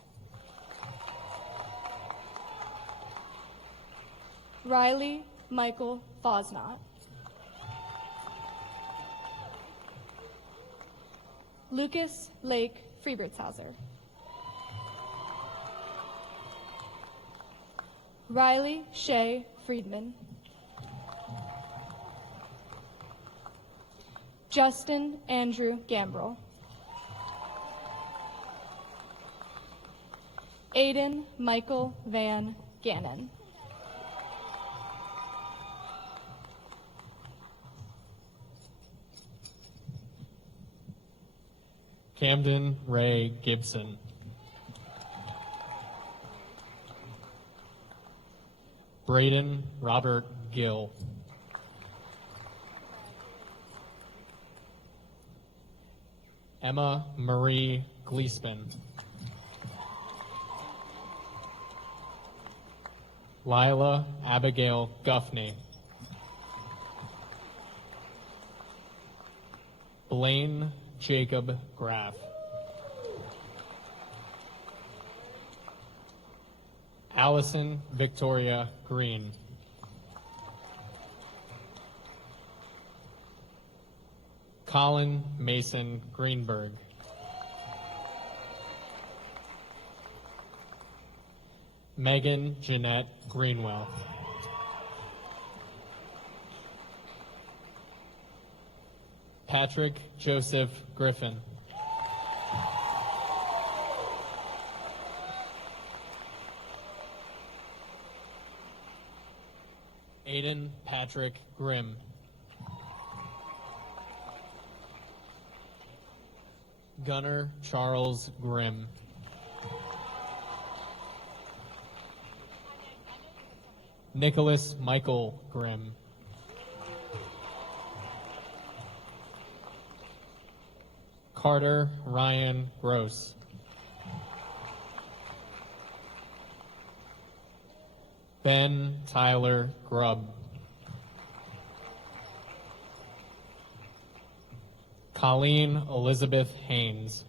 Riley Michael Fosnot. Lucas Lake Freebertshauser. Riley Shea Friedman. Justin Andrew Gambrel. Aiden Michael Van Gannon. Camden Ray Gibson. Braden Robert Gill. Emma Marie Gleespin. Lila Abigail Guffney. Blaine Jacob Graff. Allison Victoria Green. Colin Mason Greenberg. Megan Jeanette Greenwell. Patrick Joseph Griffin. Aiden Patrick Grimm. Gunnar Charles Grimm. Nicholas Michael Grimm. Carter Ryan Gross. Ben Tyler Grubb. Colleen Elizabeth Haynes.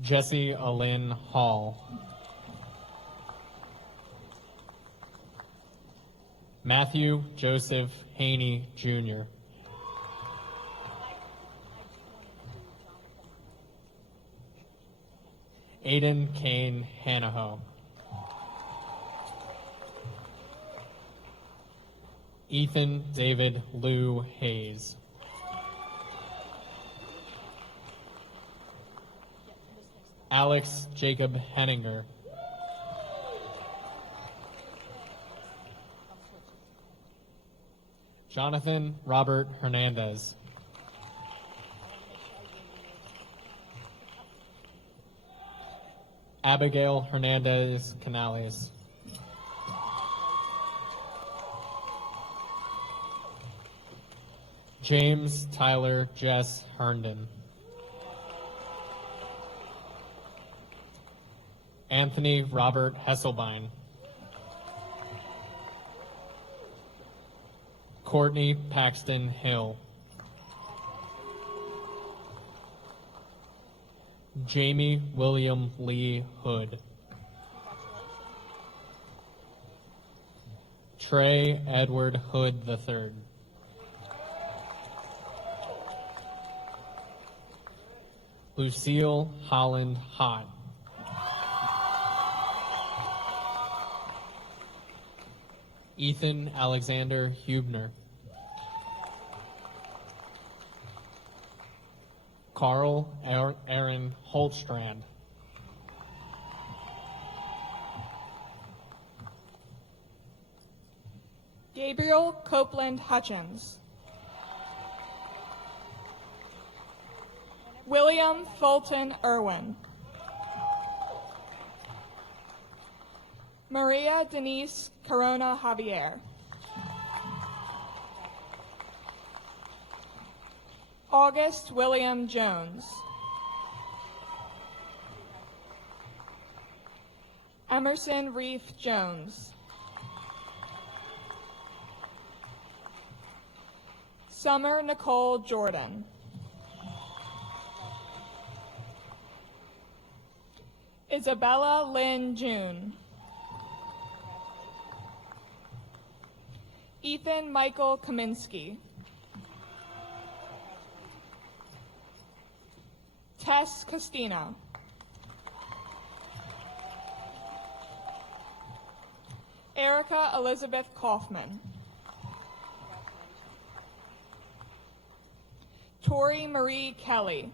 Jesse Alyn Hall. Matthew Joseph Haney, Jr. Aiden Kane Hanaho. Ethan David Lou Hayes. Alex Jacob Henninger. Jonathan Robert Hernandez. Abigail Hernandez Canales. James Tyler Jess Herndon. Anthony Robert Hesselbein. Courtney Paxton Hill. Jamie William Lee Hood. Trey Edward Hood III. Lucille Holland Hott. Ethan Alexander Hubner. Carl Aaron Holtstrand. Gabriel Copeland Hutchins. William Fulton Irwin. Maria Denise Corona Javier. August William Jones. Emerson Reef Jones. Summer Nicole Jordan. Isabella Lynn June. Ethan Michael Kaminsky. Tess Costina. Erica Elizabeth Kaufman. Tori Marie Kelly.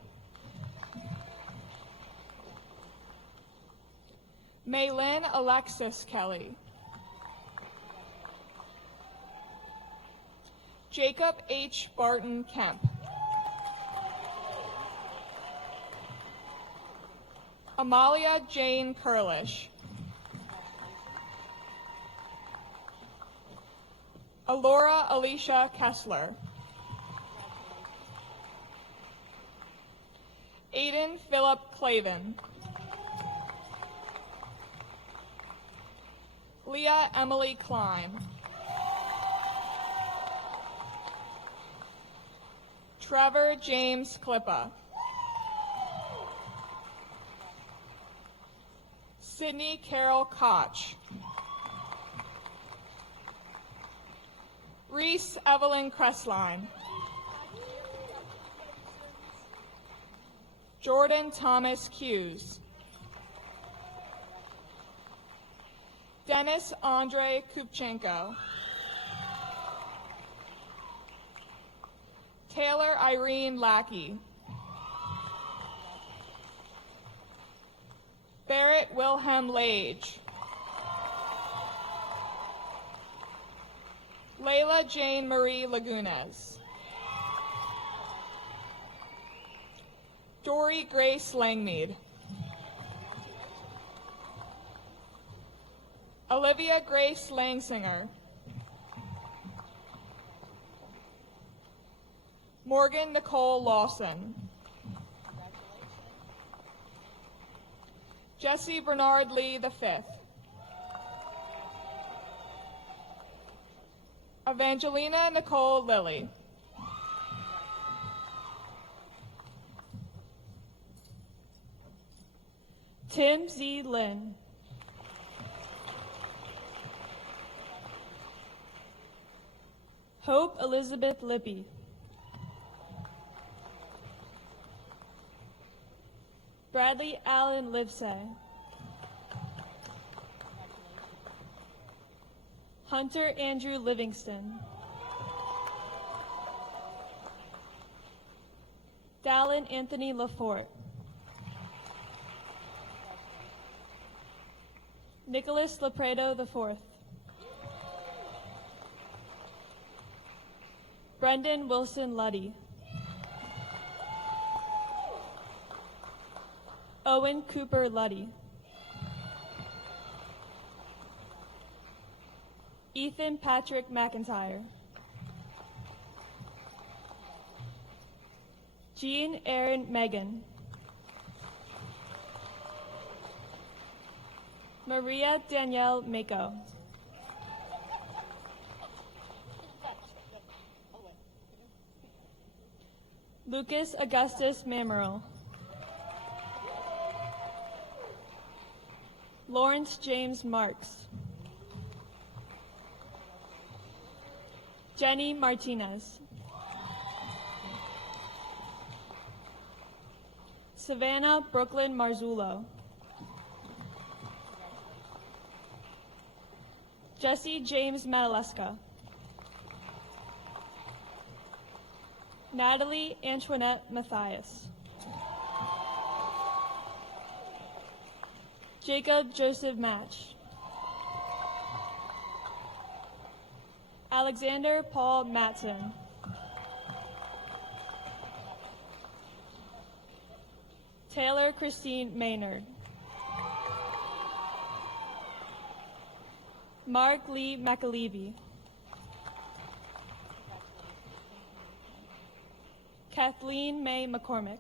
Maylin Alexis Kelly. Jacob H. Barton Kemp. Amalia Jane Kurlish. Alora Alicia Kessler. Aiden Philip Clavin. Leah Emily Klein. Trevor James Klippa. Sydney Carol Koch. Reese Evelyn Cressline. Jordan Thomas Hughes. Dennis Andre Kupchenko. Taylor Irene Lackey. Barrett Wilhelm Lage. Layla Jane Marie Lagunes. Dory Grace Langmead. Olivia Grace Langsinger. Morgan Nicole Lawson. Jesse Bernard Lee V. Evangelina Nicole Lilly. Tim Z. Lin. Hope Elizabeth Lippy. Bradley Allen Livesay. Hunter Andrew Livingston. Dallin Anthony Lafort. Nicholas Lapredo IV. Brendan Wilson Luddy. Owen Cooper Luddy. Ethan Patrick McIntyre. Jean Aaron Megan. Maria Danielle Mako. Lucas Augustus Mamerl. Lawrence James Marks. Jenny Martinez. Savannah Brooklyn Marzullo. Jesse James Mataleska. Natalie Antoinette Matthias. Jacob Joseph Match. Alexander Paul Matson. Taylor Christine Maynard. Mark Lee McAlevey. Kathleen May McCormick.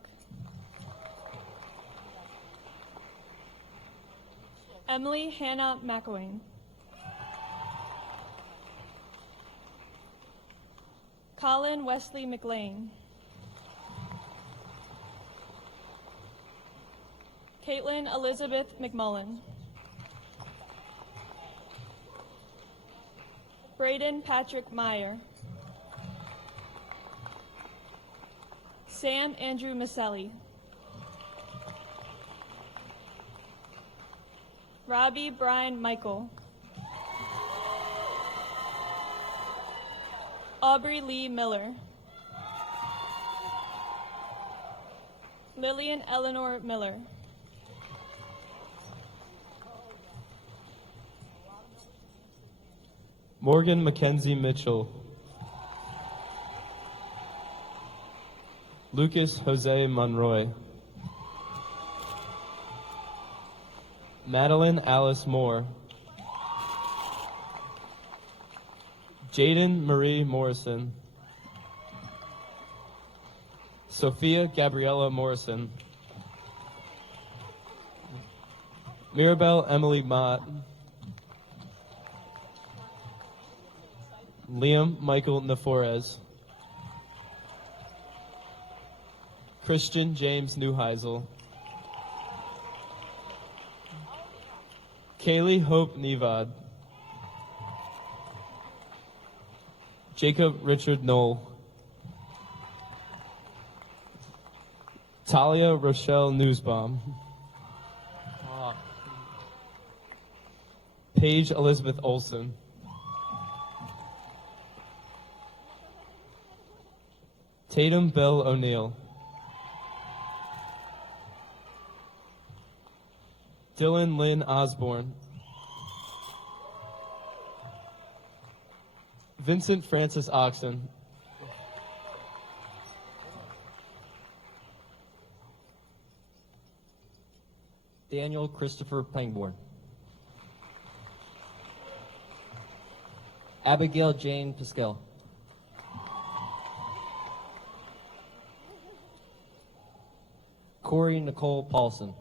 Emily Hannah McElwain. Colin Wesley McLean. Caitlin Elizabeth McMullen. Braden Patrick Meyer. Sam Andrew Maselli. Robbie Brian Michael. Aubrey Lee Miller. Lillian Eleanor Miller. Morgan Mackenzie Mitchell. Lucas Jose Monroy. Madeline Alice Moore. Jaden Marie Morrison. Sophia Gabriella Morrison. Mirabelle Emily Mott. Liam Michael Nafores. Christian James Neuheisel. Kaylee Hope Nevad. Jacob Richard Knoll. Talia Rochelle Newsbaum. Paige Elizabeth Olson. Tatum Bill O'Neill. Dylan Lynn Osborne. Vincent Francis Oxen. Daniel Christopher Pangborn. Abigail Jane Pascal. Corey Nicole Paulson.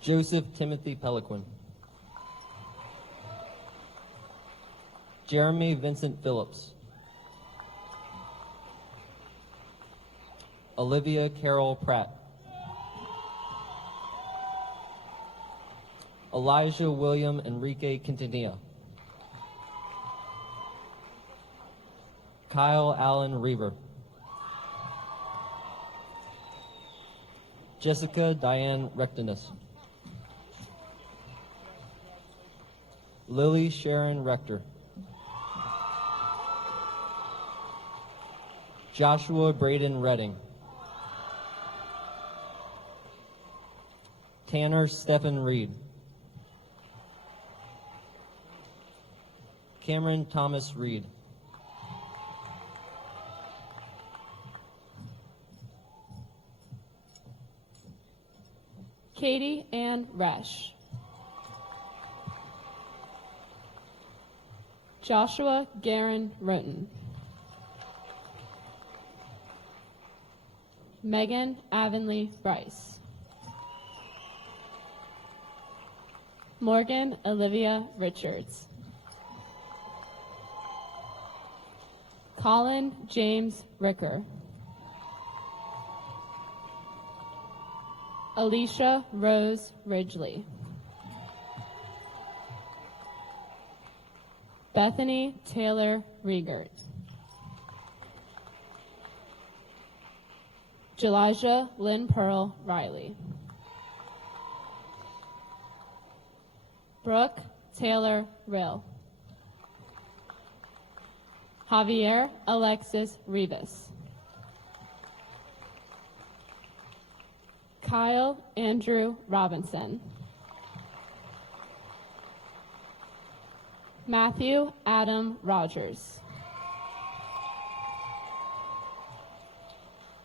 Joseph Timothy Peliquin. Jeremy Vincent Phillips. Olivia Carol Pratt. Elijah William Enrique Quintanilla. Kyle Allen Reaver. Jessica Diane Rectinus. Lily Sharon Rector. Joshua Braden Redding. Tanner Stephen Reed. Cameron Thomas Reed. Katie Ann Resch. Joshua Garen Roten. Megan Avonlea Bryce. Morgan Olivia Richards. Colin James Ricker. Alicia Rose Ridgely. Bethany Taylor Riegert. Jelijah Lynn Pearl Riley. Brooke Taylor Rill. Javier Alexis Rivas. Kyle Andrew Robinson. Matthew Adam Rogers.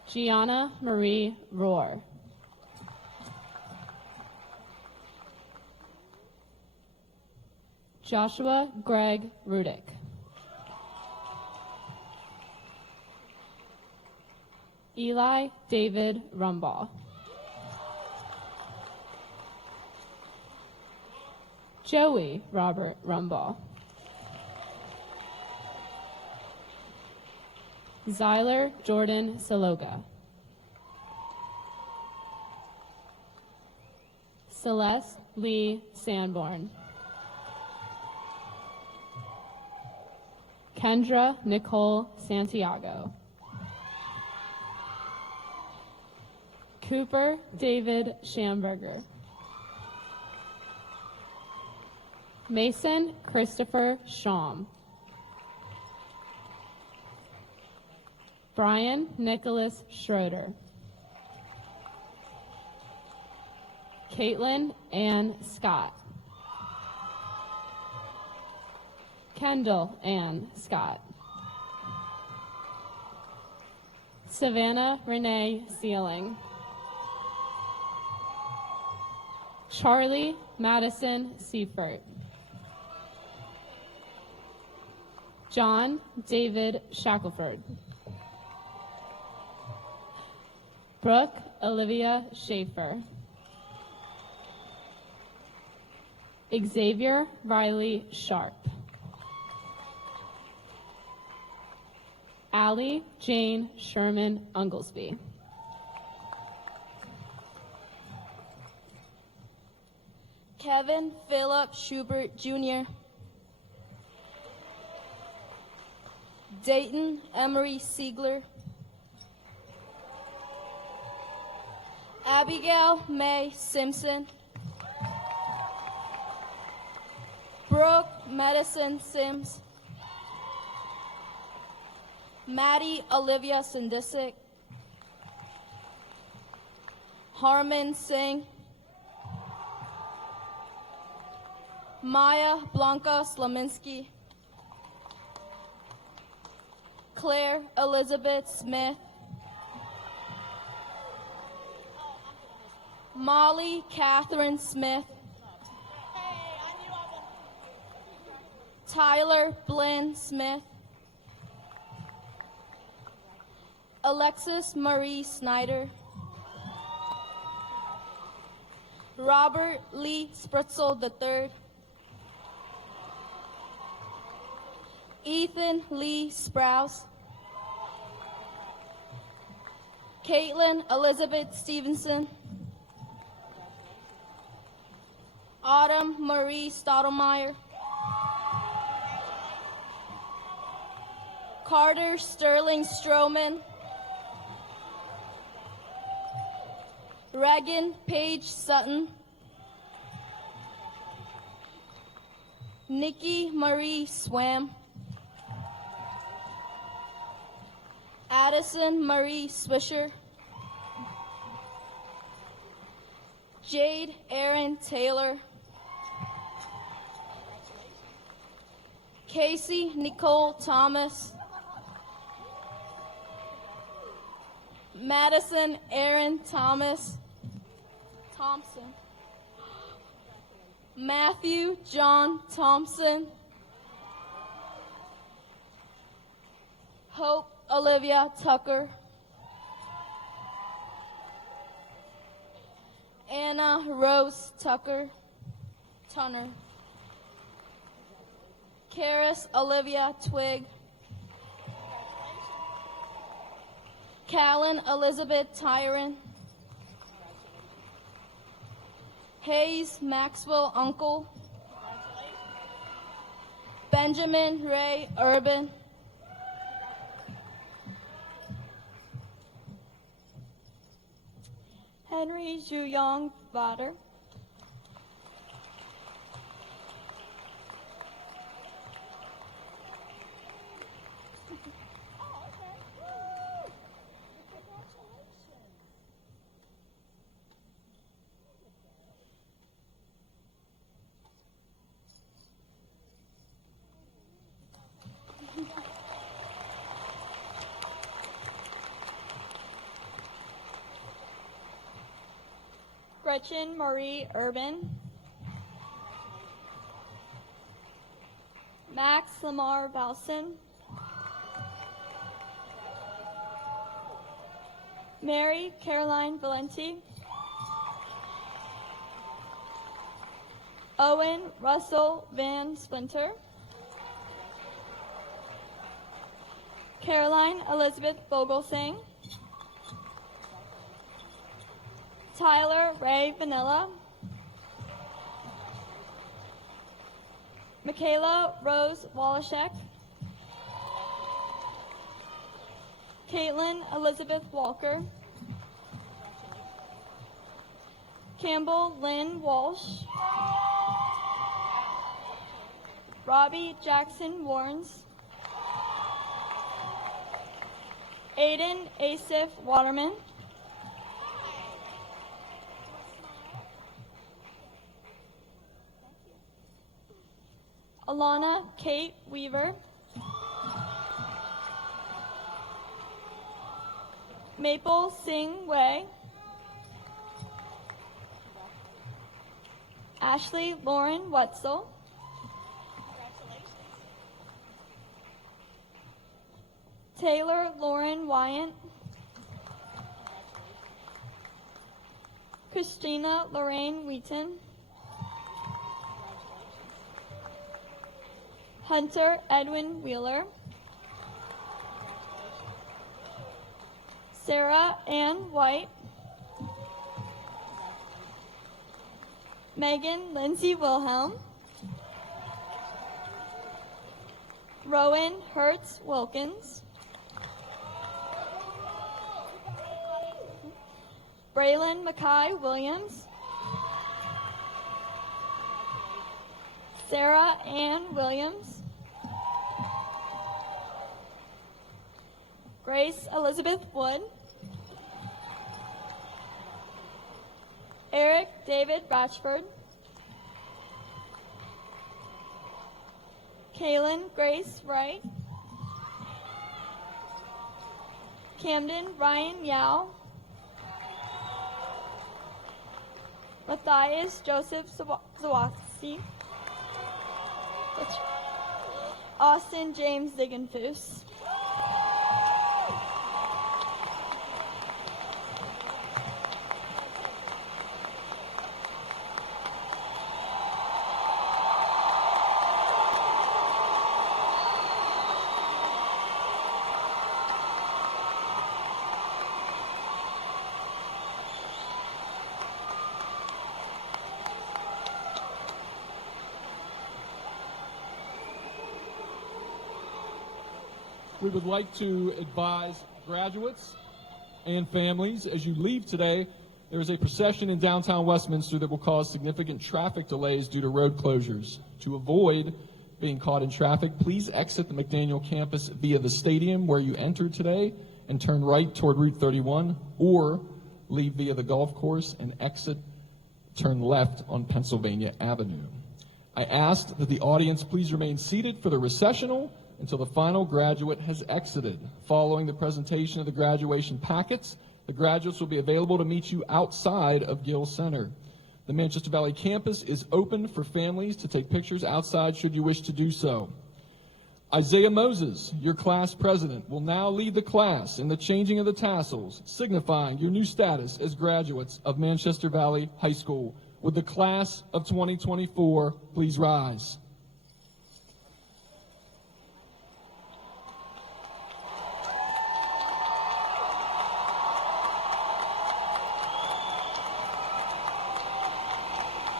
Gianna Marie Rohr. Joshua Greg Rudick. Eli David Rumbaugh. Joey Robert Rumbaugh. Zyler Jordan Saloga. Celeste Lee Sanborn. Kendra Nicole Santiago. Cooper David Schamberger. Mason Christopher Schaum. Brian Nicholas Schroeder. Caitlin Ann Scott. Kendall Ann Scott. Savannah Renee Sealing. Charlie Madison Seifert. John David Shackelford. Brooke Olivia Schaefer. Xavier Riley Sharp. Allie Jane Sherman Unglesby. Kevin Philip Schubert Jr. Dayton Emery Siegler. Abigail May Simpson. Brooke Madison Sims. Maddie Olivia Sindisic. Harman Singh. Maya Blanca Slaminski. Claire Elizabeth Smith. Molly Catherine Smith. Tyler Blinn Smith. Alexis Marie Snyder. Robert Lee Spritzel III. Ethan Lee Sprouse. Caitlin Elizabeth Stevenson. Autumn Marie Stottlemyre. Carter Sterling Stroman. Regan Paige Sutton. Nikki Marie Swam. Addison Marie Swisher. Jade Erin Taylor. Casey Nicole Thomas. Madison Erin Thompson. Matthew John Thompson. Hope Olivia Tucker. Anna Rose Tucker. Tunner. Karis Olivia Twig. Callan Elizabeth Tyron. Hayes Maxwell Uncle. Benjamin Ray Urban. Henry Zhuyong Bader. Gretchen Marie Urban. Max Lamar Valson. Mary Caroline Valenti. Owen Russell Van Splinter. Caroline Elizabeth Vogelsang. Tyler Ray Vanilla. Michaela Rose Wallachek. Caitlin Elizabeth Walker. Campbell Lynn Walsh. Robbie Jackson Warrens. Aiden Asif Waterman. Alana Kate Weaver. Maple Sing Wei, Ashley Lauren Wetzel, Taylor Lauren Wyant, Christina Lorraine Wheaton, Hunter Edwin Wheeler, Sarah Ann White, Megan Lindsay Wilhelm, Rowan Hertz Wilkins, Braylon Mackay Williams, Sarah Ann Williams, Grace Elizabeth Wood, Eric David Batchford, Kaylin Grace Wright, Camden Ryan Yao, Matthias Joseph Zawatsi, Austin James Ziegenfuss. We would like to advise graduates and families as you leave today, there is a procession in downtown Westminster that will cause significant traffic delays due to road closures. To avoid being caught in traffic, please exit the McDaniel campus via the stadium where you entered today and turn right toward Route 31, or leave via the golf course and turn left on Pennsylvania Avenue. I asked that the audience please remain seated for the recessional until the final graduate has exited. Following the presentation of the graduation packets, the graduates will be available to meet you outside of Gill Center. The Manchester Valley campus is open for families to take pictures outside should you wish to do so. Isaiah Moses, your class president, will now lead the class in the changing of the tassels, signifying your new status as graduates of Manchester Valley High School. Would the class of 2024 please rise?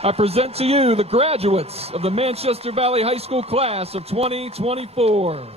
I present to you the graduates of the Manchester Valley High School class of 2024.